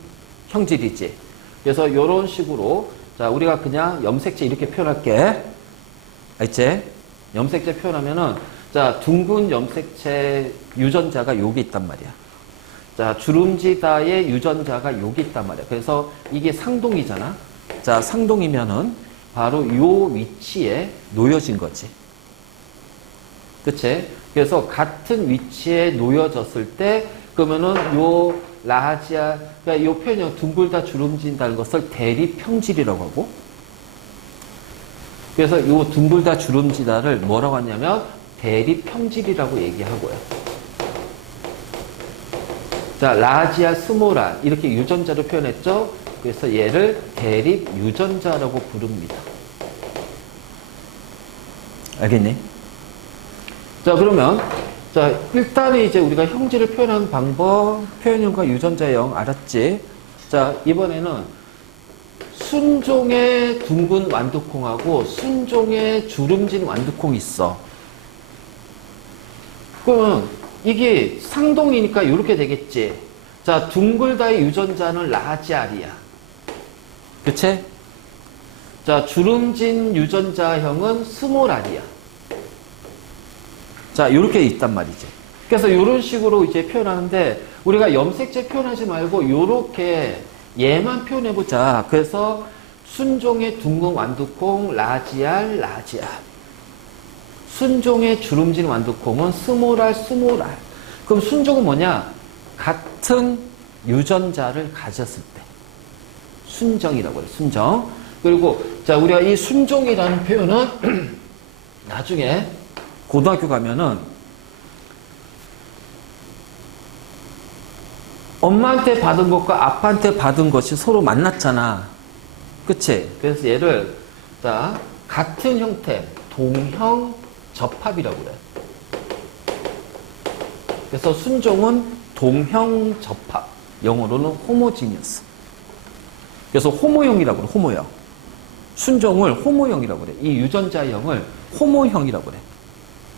형질이지. 그래서 이런 식으로 자, 우리가 그냥 염색체 이렇게 표현할게. 알지? 염색체 표현하면은 자, 둥근 염색체 유전자가 여기 있단 말이야. 자, 주름지다의 유전자가 여기 있단 말이야. 그래서 이게 상동이잖아. 자, 상동이면은 바로 요 위치에 놓여진 거지. 그치? 그래서 같은 위치에 놓여졌을 때, 그러면은 요 라지아, 그러니까 요 표현이 둥글다 주름진다는 것을 대립형질이라고 하고, 그래서 요 둥글다 주름지다를 뭐라고 하냐면 대립형질이라고 얘기하고요. 자, 라지아 스모라 이렇게 유전자로 표현했죠. 그래서 얘를 대립 유전자라고 부릅니다. 알겠니? 자, 그러면 자, 일단은 이제 우리가 형질을 표현하는 방법, 표현형과 유전자형 알았지? 자, 이번에는 순종의 둥근 완두콩하고 순종의 주름진 완두콩이 있어. 그러면 이게 상동이니까 이렇게 되겠지. 자, 둥글다의 유전자는 라지알이야. 그치? 자, 주름진 유전자형은 스몰알이야. 자, 이렇게 있단 말이지. 그래서 이런 식으로 이제 표현하는데, 우리가 염색체 표현하지 말고, 이렇게 얘만 표현해보자. 그래서, 순종의 둥근 완두콩, 라지알, 라지알. 순종의 주름진 완두콩은 스몰알, 스몰알. 그럼 순종은 뭐냐? 같은 유전자를 가졌을 때. 순정이라고 해요, 순정. 그리고, 자, 우리가 이 순종이라는 표현은, 나중에, 고등학교 가면은 엄마한테 받은 것과 아빠한테 받은 것이 서로 만났잖아. 그치? 그래서 얘를 자, 같은 형태, 동형 접합이라고 그래. 그래서 순종은 동형 접합. 영어로는 호모지니어스. 그래서 호모형이라고 그래, 호모형. 순종을 호모형이라고 그래. 이 유전자형을 호모형이라고 그래.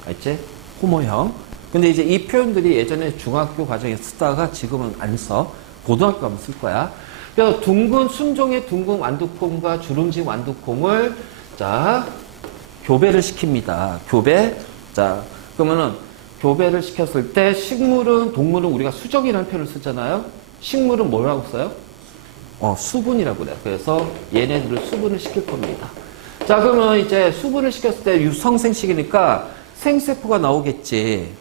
알지? 호모형. 근데 이제 이 표현들이 예전에 중학교 과정에 쓰다가 지금은 안 써. 고등학교 가면 쓸 거야. 그래서 둥근, 순종의 둥근 완두콩과 주름진 완두콩을, 자, 교배를 시킵니다. 교배. 자, 그러면은, 교배를 시켰을 때, 식물은, 동물은 우리가 수정이라는 표현을 쓰잖아요. 식물은 뭐라고 써요? 수분이라고 그래요. 그래서 얘네들을 수분을 시킬 겁니다. 자, 그러면 이제 수분을 시켰을 때 유성생식이니까 생세포가 나오겠지.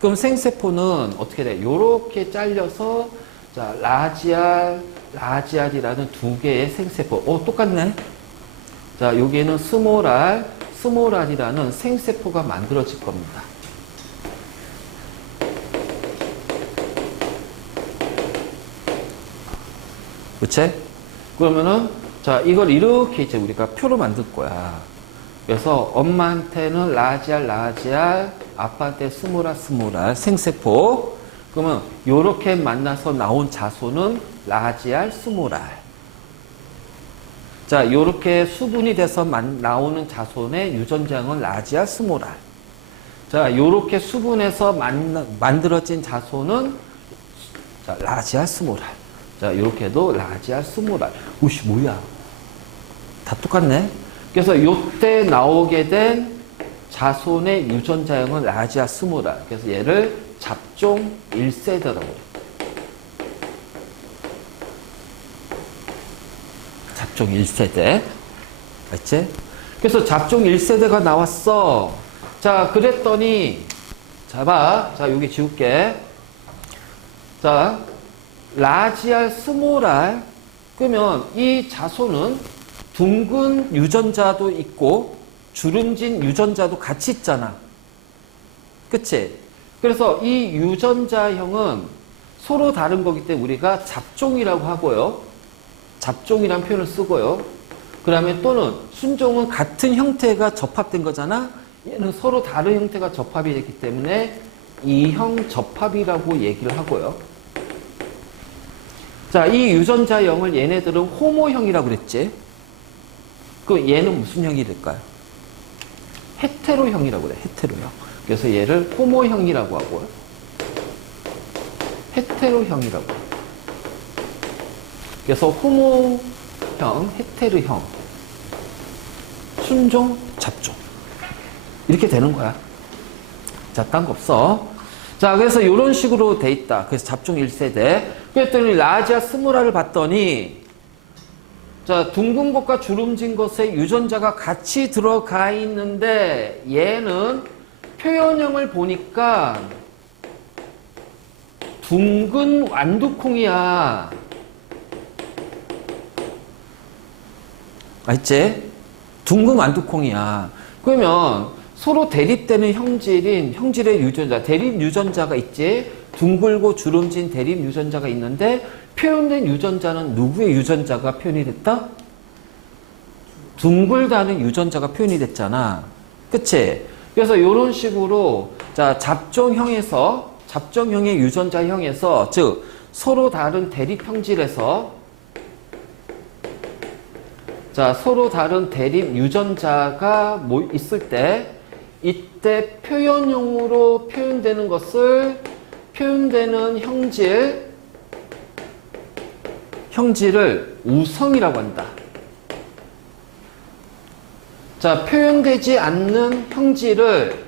그럼 생세포는 어떻게 돼? 요렇게 잘려서, 자, 라지알, 라지알이라는 두 개의 생세포. 똑같네. 자, 여기에는 스몰알, 스몰알이라는 생세포가 만들어질 겁니다. 그치? 그러면은, 자, 이걸 이렇게 이제 우리가 표로 만들 거야. 그래서 엄마한테는 라지알, 라지알, 아빠한테 스몰알, 스몰알, 생세포. 그러면 요렇게 만나서 나온 자손은 라지알, 스몰알. 자, 요렇게 수분이 돼서 나오는 자손의 유전자형은 라지알, 스몰알. 자, 요렇게 수분에서 만들어진 자손은 자, 라지알, 스몰알. 자, 요렇게도 라지알, 스몰알. 오씨, 뭐야? 다 똑같네? 그래서 요때 나오게 된 자손의 유전자형은 라지아 스몰알. 그래서 얘를 잡종 1세대라고 해요. 잡종 1세대. 알지? 그래서 잡종 1세대가 나왔어. 자, 그랬더니, 자, 봐. 자, 여기 지울게. 자, 라지알 스몰알. 그러면 이 자손은 둥근 유전자도 있고 주름진 유전자도 같이 있잖아. 그치? 그래서 이 유전자형은 서로 다른 거기 때문에 우리가 잡종이라고 하고요. 잡종이라는 표현을 쓰고요. 그 다음에 또는 순종은 같은 형태가 접합된 거잖아. 얘는 서로 다른 형태가 접합이 됐기 때문에 이형 접합이라고 얘기를 하고요. 자, 이 유전자형을 얘네들은 호모형이라고 그랬지. 그 얘는 무슨 형이 될까요? 헤테로형이라고 그래. 헤테로형. 그래서 얘를 호모형이라고 하고요. 헤테로형이라고. 그래서 호모형, 헤테로형, 순종, 잡종. 이렇게 되는 거야. 자, 딴 거 없어. 자, 그래서 이런 식으로 돼 있다. 그래서 잡종 1세대. 그랬더니 라지아 스몰알을 봤더니 자, 둥근 것과 주름진 것에 유전자가 같이 들어가 있는데 얘는 표현형을 보니까 둥근 완두콩이야. 알지? 둥근 완두콩이야. 그러면 서로 대립되는 형질의 유전자, 대립 유전자가 있지? 둥글고 주름진 대립 유전자가 있는데 표현된 유전자는 누구의 유전자가 표현이 됐다? 둥글다는 유전자가 표현이 됐잖아. 그치? 그래서 이런 식으로 자 잡종형의 유전자형에서 즉 서로 다른 대립 형질에서 자 서로 다른 대립 유전자가 있을 때 이때 표현형으로 표현되는 것을 표현되는 형질을 우성이라고 한다. 자, 표현되지 않는 형질을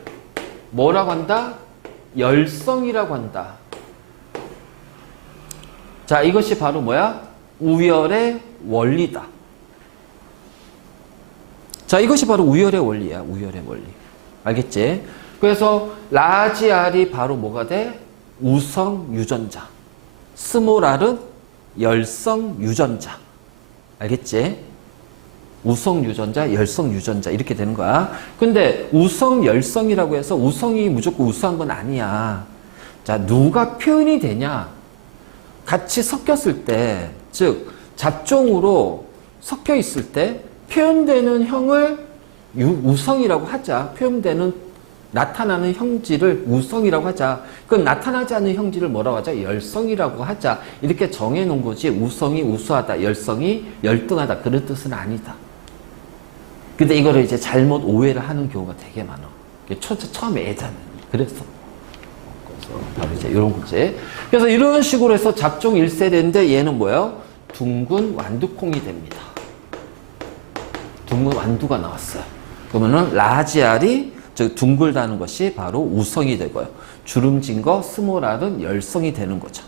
뭐라고 한다? 열성이라고 한다. 자, 이것이 바로 뭐야? 우열의 원리다. 자, 이것이 바로 우열의 원리야. 우열의 원리. 알겠지? 그래서 라지 R이 바로 뭐가 돼? 우성 유전자. 스몰 R은 열성 유전자. 알겠지? 우성 유전자, 열성 유전자 이렇게 되는 거야. 근데 우성, 열성이라고 해서 우성이 무조건 우수한 건 아니야. 자, 누가 표현이 되냐? 같이 섞였을 때, 즉 잡종으로 섞여 있을 때 표현되는 형을 우성이라고 하자. 표현되는 나타나는 형질을 우성이라고 하자. 그럼 나타나지 않는 형질을 뭐라고 하자? 열성이라고 하자. 이렇게 정해놓은 거지. 우성이 우수하다, 열성이 열등하다 그런 뜻은 아니다. 근데 이거를 이제 잘못 오해를 하는 경우가 되게 많아. 처음에 애잖아. 그래서 바로 이제 이런 거지. 그래서 이런 식으로 해서 잡종 1세대인데 얘는 뭐예요? 둥근 완두콩이 됩니다. 둥근 완두가 나왔어요. 그러면은 라지 R이 즉 둥글다는 것이 바로 우성이 되고요. 주름진 거 스몰 R은 열성이 되는 거죠.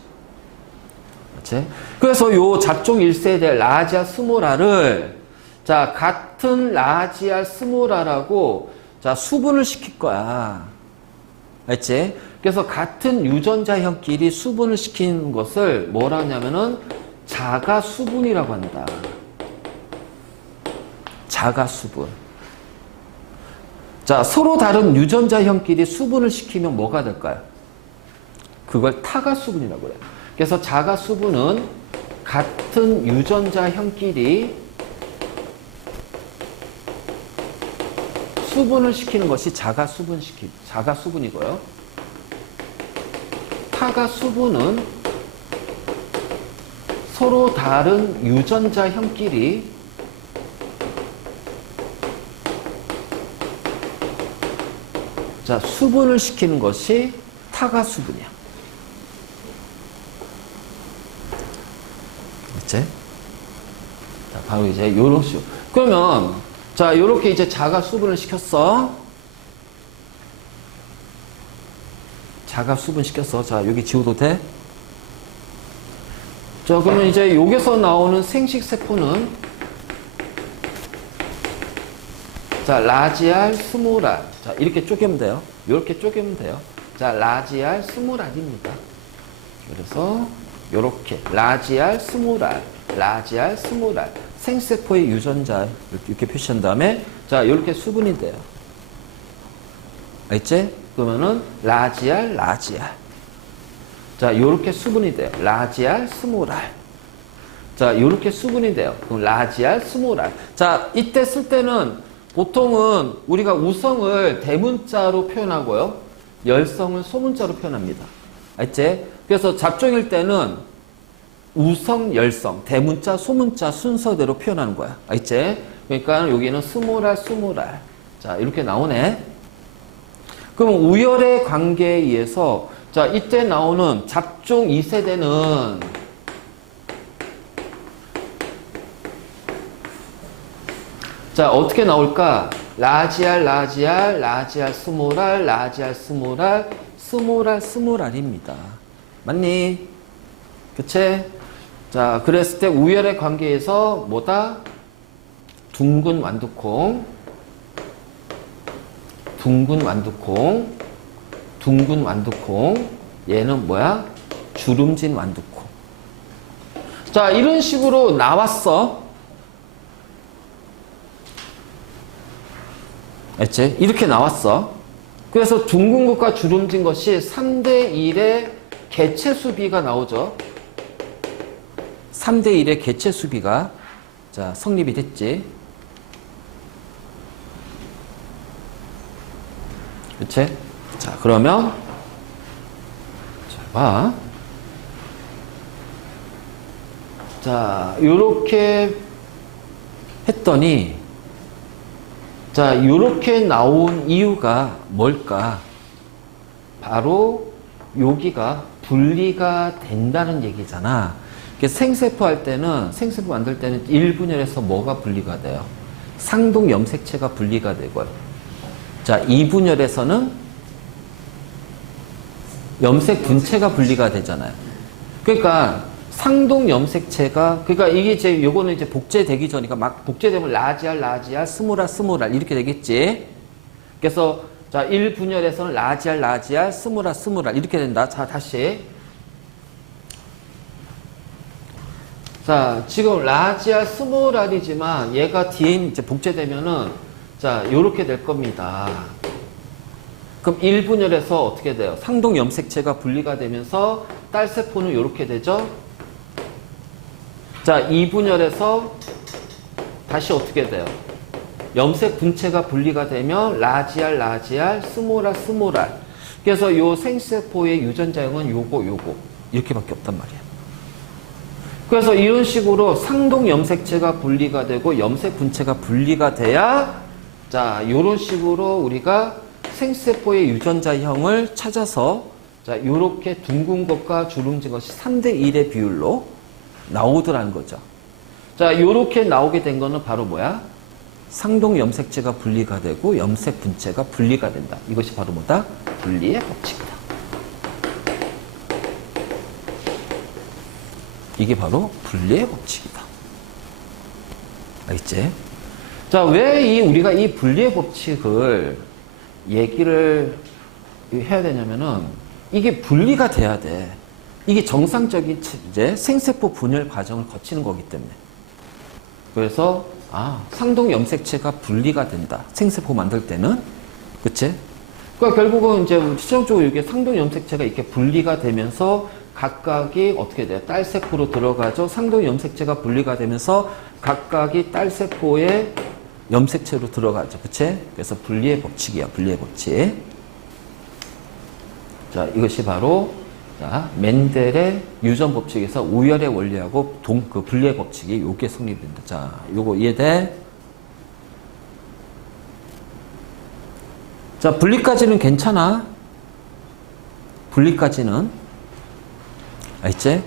그렇지? 그래서 요 잡종 1세대 라지 R 스몰 R을 자 같은 라지 R 스몰 R하고 자 수분을 시킬 거야. 알지? 그래서 같은 유전자형끼리 수분을 시키는 것을 뭐라 하냐면은 자가 수분이라고 한다. 자가 수분. 자, 서로 다른 유전자형끼리 수분을 시키면 뭐가 될까요? 그걸 타가 수분이라고 그래요. 그래서 자가 수분은 같은 유전자형끼리 수분을 시키는 것이 자가 수분이고요. 타가 수분은 서로 다른 유전자형끼리 자, 수분을 시키는 것이 타가 수분이야. 그치? 자, 바로 이제 요런 식으로. 그러면, 자, 요렇게 이제 자가 수분을 시켰어. 자가 수분 시켰어. 자, 여기 지워도 돼? 자, 그러면 이제 여기서 나오는 생식세포는 자, 라지 R, 스몰 R. 자, 이렇게 쪼개면 돼요. 이렇게 쪼개면 돼요. 자, 라지 R, 스몰 R입니다. 그래서 이렇게 라지 R, 스몰 R, 라지 R, 스몰 R. 생세포의 유전자 이렇게 표시한 다음에 자, 이렇게 수분이 돼요. 알겠지? 그러면은 라지 R, 라지 R. 자, 이렇게 수분이 돼요. 라지 R, 스몰 R. 자, 이렇게 수분이 돼요. 그럼 라지 R, 스몰 R. 자, 이때 쓸 때는 보통은 우리가 우성을 대문자로 표현하고요. 열성을 소문자로 표현합니다. 알지? 그래서 잡종일 때는 우성, 열성, 대문자, 소문자 순서대로 표현하는 거야. 알지? 그러니까 여기는 스몰 R, 스몰 R. 자, 이렇게 나오네. 그럼 우열의 관계에 의해서 자, 이때 나오는 잡종 2세대는 자, 어떻게 나올까? 라지 R, 라지 R, 라지 R, 스몰 R, 라지 R, 스몰 R, 스몰 R, 스몰 R입니다. 맞니? 그치? 자, 그랬을 때 우열의 관계에서 뭐다? 둥근 완두콩. 둥근 완두콩, 둥근 완두콩. 얘는 뭐야? 주름진 완두콩. 자, 이런 식으로 나왔어. 알지? 이렇게 나왔어. 그래서 둥근 것과 주름진 것이 3대 1의 개체 수비가 나오죠. 3대 1의 개체 수비가 자, 성립이 됐지. 그치? 자, 그러면 자, 봐. 자, 요렇게 했더니 자, 요렇게 나온 이유가 뭘까? 바로 여기가 분리가 된다는 얘기잖아. 생세포 할 때는, 생세포 만들 때는 1분열에서 뭐가 분리가 돼요? 상동 염색체가 분리가 되고요. 자, 2분열에서는 염색 분체가 분리가 되잖아요. 그러니까 상동 염색체가, 그러니까 이게 이제 요거는 이제 복제되기 전이니까 막 복제되면 라지알, 스모랄 이렇게 되겠지. 그래서 자, 1분열에서는 라지알, 스모랄 이렇게 된다. 자, 다시. 자, 지금 라지알, 스모랄이지만 얘가 뒤에 이제 복제되면은 자, 요렇게 될 겁니다. 그럼 1분열에서 어떻게 돼요? 상동 염색체가 분리가 되면서 딸세포는 요렇게 되죠? 자, 2분열에서 다시 어떻게 돼요? 염색 분체가 분리가 되면 라지알, 스모랄. 그래서 요 생세포의 유전자형은 요거 이렇게밖에 없단 말이야. 그래서 이런 식으로 상동 염색체가 분리가 되고 염색 분체가 분리가 돼야 자, 요런 식으로 우리가 생세포의 유전자형을 찾아서 자, 요렇게 둥근 것과 주름진 것이 3대 1의 비율로 나오더라는 거죠. 자, 요렇게 나오게 된 거는 바로 뭐야? 상동 염색체가 분리가 되고 염색 분체가 분리가 된다. 이것이 바로 뭐다? 분리의 법칙이다. 이게 바로 분리의 법칙이다. 알겠지? 자, 왜 우리가 이 분리의 법칙을 얘기를 해야 되냐면은 이게 분리가 돼야 돼. 이게 정상적인 이제 생세포 분열 과정을 거치는 거기 때문에. 그래서 상동 염색체가 분리가 된다. 생세포 만들 때는. 그치? 그러니까 결국은 이제 실질적으로 이게 상동 염색체가 이렇게 분리가 되면서 각각이 어떻게 돼요? 딸세포로 들어가죠. 상동 염색체가 분리가 되면서 각각이 딸세포의 염색체로 들어가죠. 그치? 그래서 분리의 법칙이야. 분리의 법칙. 자, 이것이 바로 자, 멘델의 유전 법칙에서 우열의 원리하고 그 분리의 법칙이 요게 성립된다. 자, 요거 이해돼? 자, 분리까지는 괜찮아. 분리까지는. 알겠지?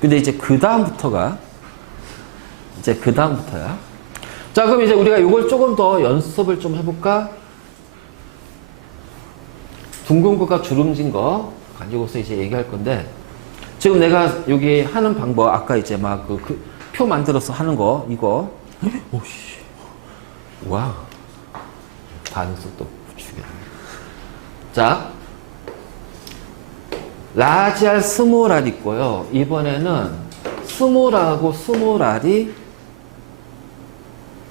근데 이제 그 다음부터야. 자, 그럼 이제 우리가 이걸 조금 더 연습을 좀 해볼까? 둥근 것과 주름진 거 가지고서 이제 얘기할 건데, 지금 내가 여기 하는 방법, 아까 이제 막 그 표 만들어서 하는 거, 이거. 오씨. 와우. 반응속도 죽여. 자. 라지알 스모랄 있고요. 이번에는 스모랄하고 스모랄이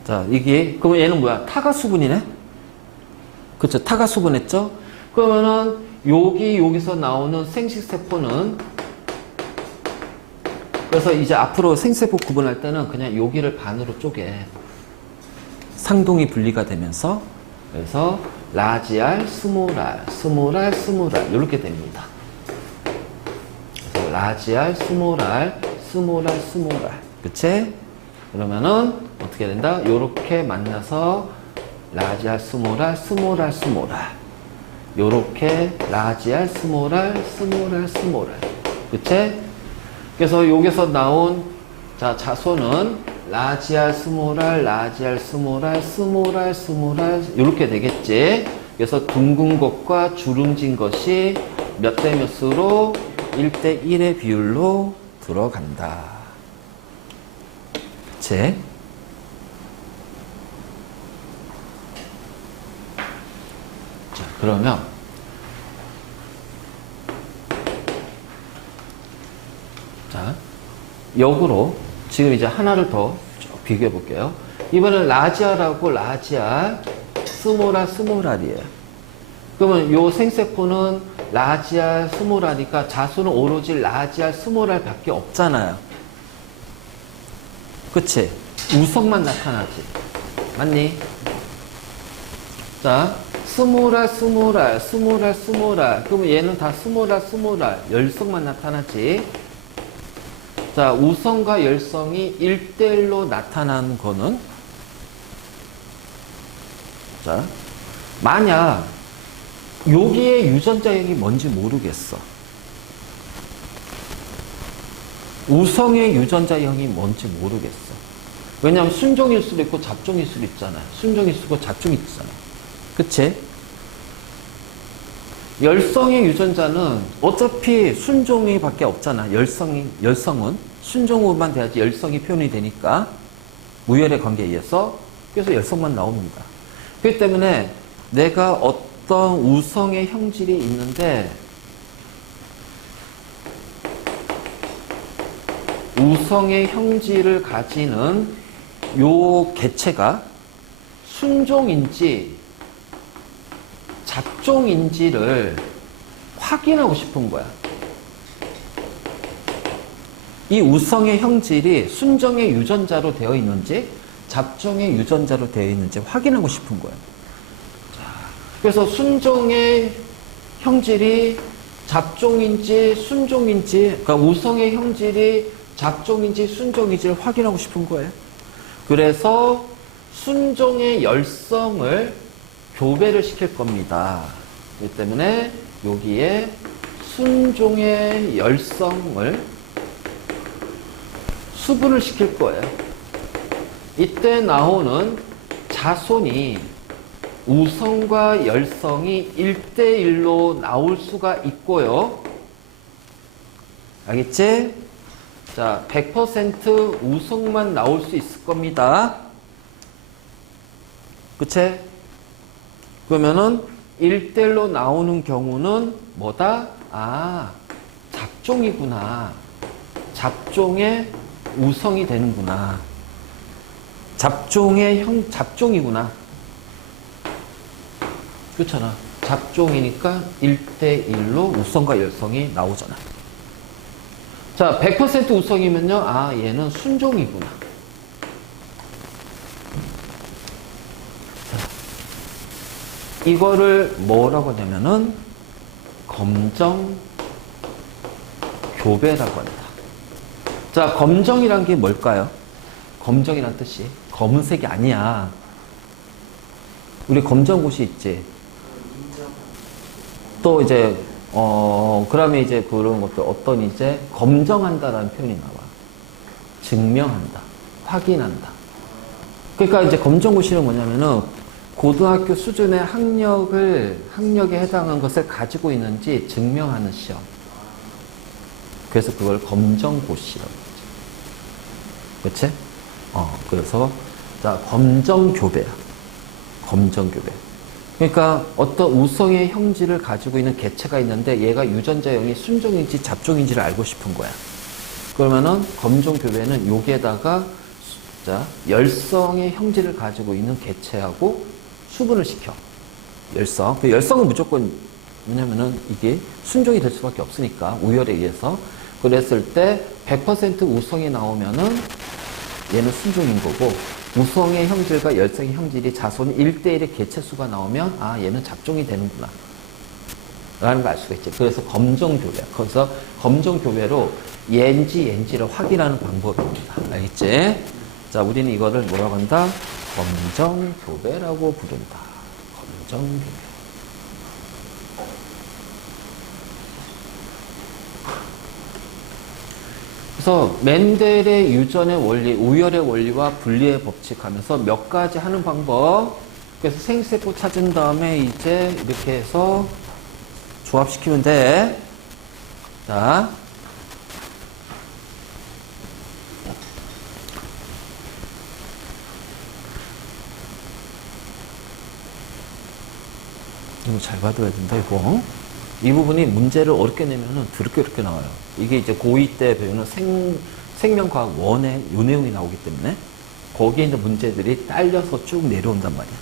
자, 이게 그러면 얘는 뭐야? 타가 수분이네? 그렇죠. 타가 수분했죠? 그러면은 여기서 나오는 생식세포는 그래서 이제 앞으로 생세포 구분할 때는 그냥 여기를 반으로 쪼개. 상동이 분리가 되면서 그래서 라지알, 스모랄 이렇게 됩니다. 그래서 라지알, 스모랄. 그치? 그러면은 어떻게 된다? 요렇게 만나서 라지알, 스모랄. 요렇게 라지알, 스모랄. 그치? 그래서 여기서 나온 자, 자손은 라지알, 스모랄. 요렇게 되겠지? 그래서 둥근 것과 주름진 것이 몇 대 몇으로 1대 1의 비율로 들어간다. 그치? 그러면 자, 역으로 지금 이제 하나를 더 쭉 비교해 볼게요. 이번엔 라지알하고 라지알, 스몰알, 스몰알이에요. 그러면 요 생세포는 라지알, 스몰알이니까 자수는 오로지 라지알, 스몰알 밖에 없잖아요. 그치? 우성만 나타나지. 맞니? 자, 스몰알, 스몰알, 스몰알, 스몰알. 그러면 얘는 다 스몰알, 스몰알. 열성만 나타나지. 자, 우성과 열성이 1대1로 나타나는 거는, 자, 만약 여기에 유전자형이 뭔지 모르겠어. 우성의 유전자형이 뭔지 모르겠어. 왜냐하면 순종일 수도 있고 잡종일 수도 있잖아요. 순종일 수도 있고 잡종일 수도 있잖아요. 그치? 열성의 유전자는 어차피 순종이 밖에 없잖아. 열성은 순종으로만 돼야지 열성이 표현이 되니까 우열의 관계에 의해서 그래서 열성만 나옵니다. 그렇기 때문에 내가 어떤 우성의 형질이 있는데 우성의 형질을 가지는 요 개체가 순종인지 잡종인지를 확인하고 싶은 거야. 이 우성의 형질이 순종의 유전자로 되어 있는지 잡종의 유전자로 되어 있는지 확인하고 싶은 거야. 그래서 순종의 형질이 잡종인지 순종인지, 그러니까 우성의 형질이 잡종인지 순종인지를 확인하고 싶은 거예요. 그래서 순종의 열성을 교배를 시킬 겁니다. 그렇기 때문에 여기에 순종의 열성을 수분을 시킬 거예요. 이때 나오는 자손이 우성과 열성이 1대1로 나올 수가 있고요. 알겠지? 자, 100% 우성만 나올 수 있을 겁니다. 그치? 그러면은 1대1로 나오는 경우는 뭐다? 아, 잡종이구나. 잡종의 우성이 되는구나. 잡종이구나. 그렇잖아. 잡종이니까 1대1로 우성과 열성이 나오잖아. 자, 100% 우성이면요. 아, 얘는 순종이구나. 자, 이거를 뭐라고 하냐면은 검정 교배라고 한다. 자, 검정이란 게 뭘까요? 검정이란 뜻이 검은색이 아니야. 우리 검정고시 있지. 또 이제 그러면 이제 그런 것도 어떤 이제 검정한다라는 표현이 나와. 증명한다. 확인한다. 그러니까 이제 검정고시는 뭐냐면은 고등학교 수준의 학력에 해당한 것을 가지고 있는지 증명하는 시험. 그래서 그걸 검정고시라고 하죠. 그치? 그래서, 자, 검정교배야. 검정교배. 그러니까 어떤 우성의 형질을 가지고 있는 개체가 있는데 얘가 유전자형이 순종인지 잡종인지를 알고 싶은 거야. 그러면은 검정교배는 여기에다가, 자, 열성의 형질을 가지고 있는 개체하고 수분을 시켜. 열성. 그 열성은 무조건, 왜냐면은 이게 순종이 될 수밖에 없으니까, 우열에 의해서. 그랬을 때 100% 우성이 나오면은 얘는 순종인 거고, 우성의 형질과 열성의 형질이 자손 1대1의 개체수가 나오면 아, 얘는 잡종이 되는구나 라는 걸 알 수가 있지. 그래서 검정교배. 그래서 검정교배로 얘인지를 확인하는 방법입니다. 알겠지? 자, 우리는 이거를 뭐라고 한다? 검정교배라고 부른다. 검정교배. 그래서 멘델의 유전의 원리, 우열의 원리와 분리의 법칙 하면서 몇 가지 하는 방법. 그래서 생세포 찾은 다음에 이제 이렇게 해서 조합시키면 돼. 자. 이거 잘 봐둬야 된다, 이거. 이 부분이 문제를 어렵게 내면은 더럽게 어렵게 나와요. 이게 이제 고2 때 배우는 생명과학 원의 요 내용이 나오기 때문에 거기에 있는 문제들이 딸려서 쭉 내려온단 말이야.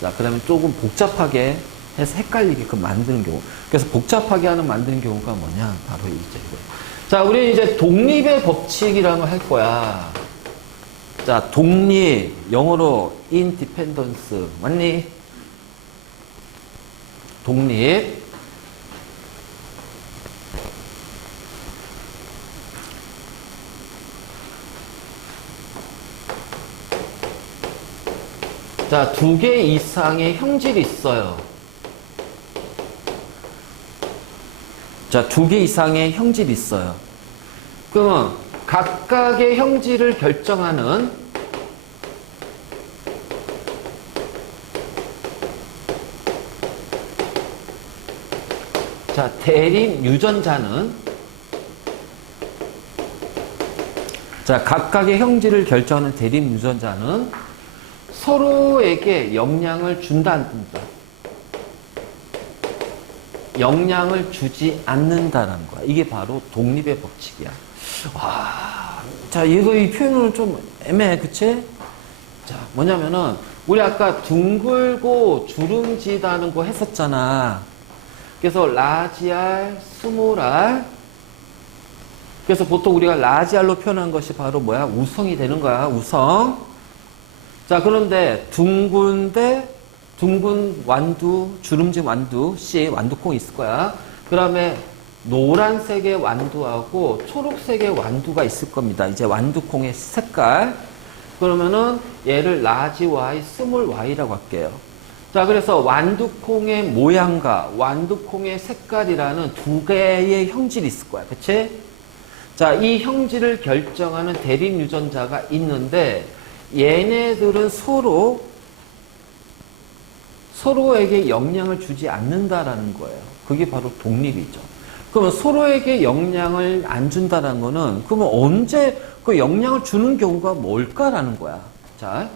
자, 그 다음에 조금 복잡하게 해서 헷갈리게끔 만드는 경우. 그래서 복잡하게 만드는 경우가 뭐냐? 바로 이제 이거. 자, 우리 이제 독립의 법칙이라는 걸 할 거야. 자, 독립, 영어로 independence. 맞니? 독립. 자, 2개 이상의 형질이 있어요. 자, 2개 이상의 형질이 있어요. 그러면 각각의 형질을 결정하는 자, 대립 유전자는 자, 각각의 형질을 결정하는 대립 유전자는 서로에게 영향을 준다, 안 준다? 영향을 주지 않는다라는 거야. 이게 바로 독립의 법칙이야. 와, 자, 이 표현은 좀 애매해, 그치? 자, 뭐냐면은, 우리 아까 둥글고 주름지다는 거 했었잖아. 그래서 라지 R, 스몰 R. 그래서 보통 우리가 라지 R로 표현한 것이 바로 뭐야? 우성이 되는 거야, 우성. 자, 그런데 둥근 완두, 주름진 완두, C, 완두콩이 있을 거야. 그 다음에 노란색의 완두하고 초록색의 완두가 있을 겁니다. 이제 완두콩의 색깔. 그러면은 얘를 라지 Y, 스몰 Y라고 할게요. 자, 그래서 완두콩의 모양과 완두콩의 색깔이라는 2개의 형질이 있을 거야. 그치? 자, 이 형질을 결정하는 대립 유전자가 있는데 얘네들은 서로에게 영향을 주지 않는다라는 거예요. 그게 바로 독립이죠. 그러면 서로에게 영향을 안 준다는 거는 그러면 언제 그 영향을 주는 경우가 뭘까라는 거야. 자,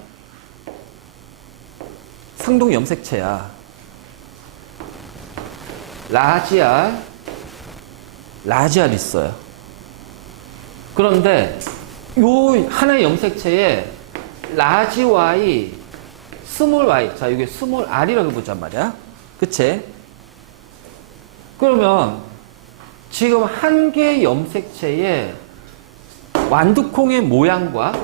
상동 염색체야. 라지 R 있어요. 그런데 요 하나의 염색체에 라지 Y, 스몰 Y. 자, 이게 스몰 R이라고 보자 말이야. 그치? 그러면 지금 한 개의 염색체에 완두콩의 모양과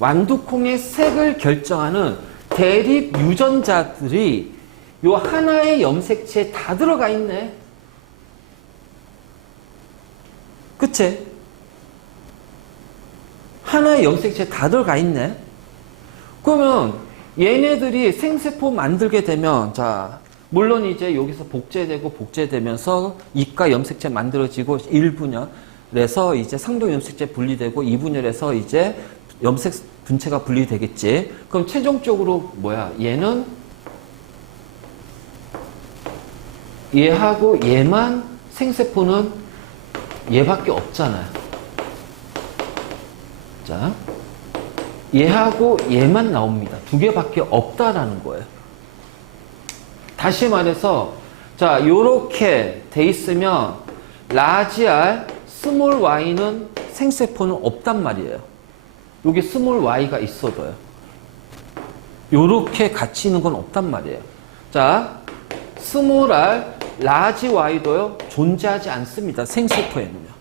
완두콩의 색을 결정하는 대립 유전자들이 요 하나의 염색체에 다 들어가 있네. 그치? 하나의 염색체에 다 들어가 있네. 그러면 얘네들이 생세포 만들게 되면, 자, 물론 이제 여기서 복제되면서 이가 염색체 만들어지고 1분열에서 이제 상동 염색체 분리되고 2분열에서 이제 염색 분체가 분리되겠지. 그럼 최종적으로 뭐야? 얘는 얘하고 얘만 생세포는 얘밖에 없잖아요. 자, 얘하고 얘만 나옵니다. 2개밖에 없다라는 거예요. 다시 말해서, 자, 요렇게 돼 있으면 라지 R, 스몰 y는 생세포는 없단 말이에요. 여기 스몰 y가 있어도요. 요렇게 같이 있는 건 없단 말이에요. 자, 스몰 r, 라지 y도요, 존재하지 않습니다. 생세포에는요.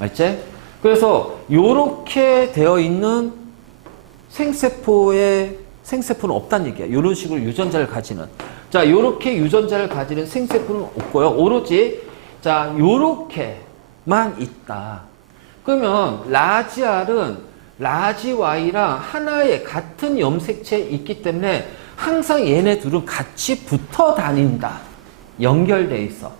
알지? 그래서 요렇게 되어 있는 생세포는 없다는 얘기야. 요런 식으로 유전자를 가지는. 자, 요렇게 유전자를 가지는 생세포는 없고요. 오로지, 자, 요렇게만 있다. 그러면 라지 R은 라지 Y랑 하나의 같은 염색체에 있기 때문에 항상 얘네 둘은 같이 붙어 다닌다. 연결돼 있어.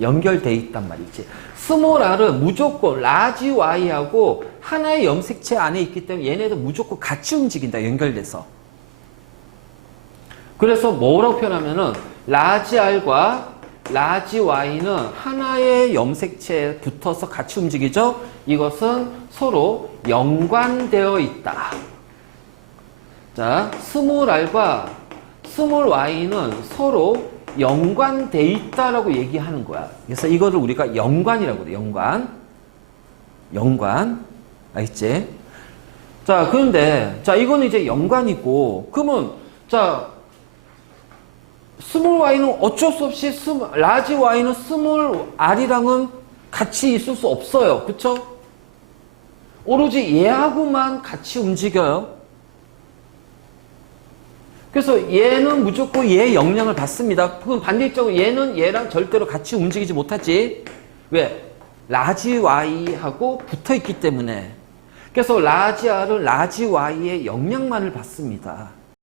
연결돼 있단 말이지. 스몰 R은 무조건 라지 Y하고 하나의 염색체 안에 있기 때문에 얘네도 무조건 같이 움직인다. 연결돼서. 그래서 뭐라고 표현하면은 라지 R과 라지 Y는 하나의 염색체에 붙어서 같이 움직이죠. 이것은 서로 연관되어 있다. 자, 스몰 R과 스몰 y는 서로 연관돼 있다라고 얘기하는 거야. 그래서 이거를 우리가 연관이라고 그래. 연관. 알겠지? 자, 그런데 자, 이거는 이제 연관이고 그러면 자, 스몰 y는 어쩔 수 없이 라지 y는 스몰 r이랑은 같이 있을 수 없어요. 그쵸? 오로지 얘하고만 같이 움직여요. 그래서 얘는 무조건 얘의 영향을 받습니다. 그럼 반대적으로 얘는 얘랑 절대로 같이 움직이지 못하지. 왜? 라지 y하고 붙어 있기 때문에. 그래서 라지 r은 라지 y의 영향만을 받습니다.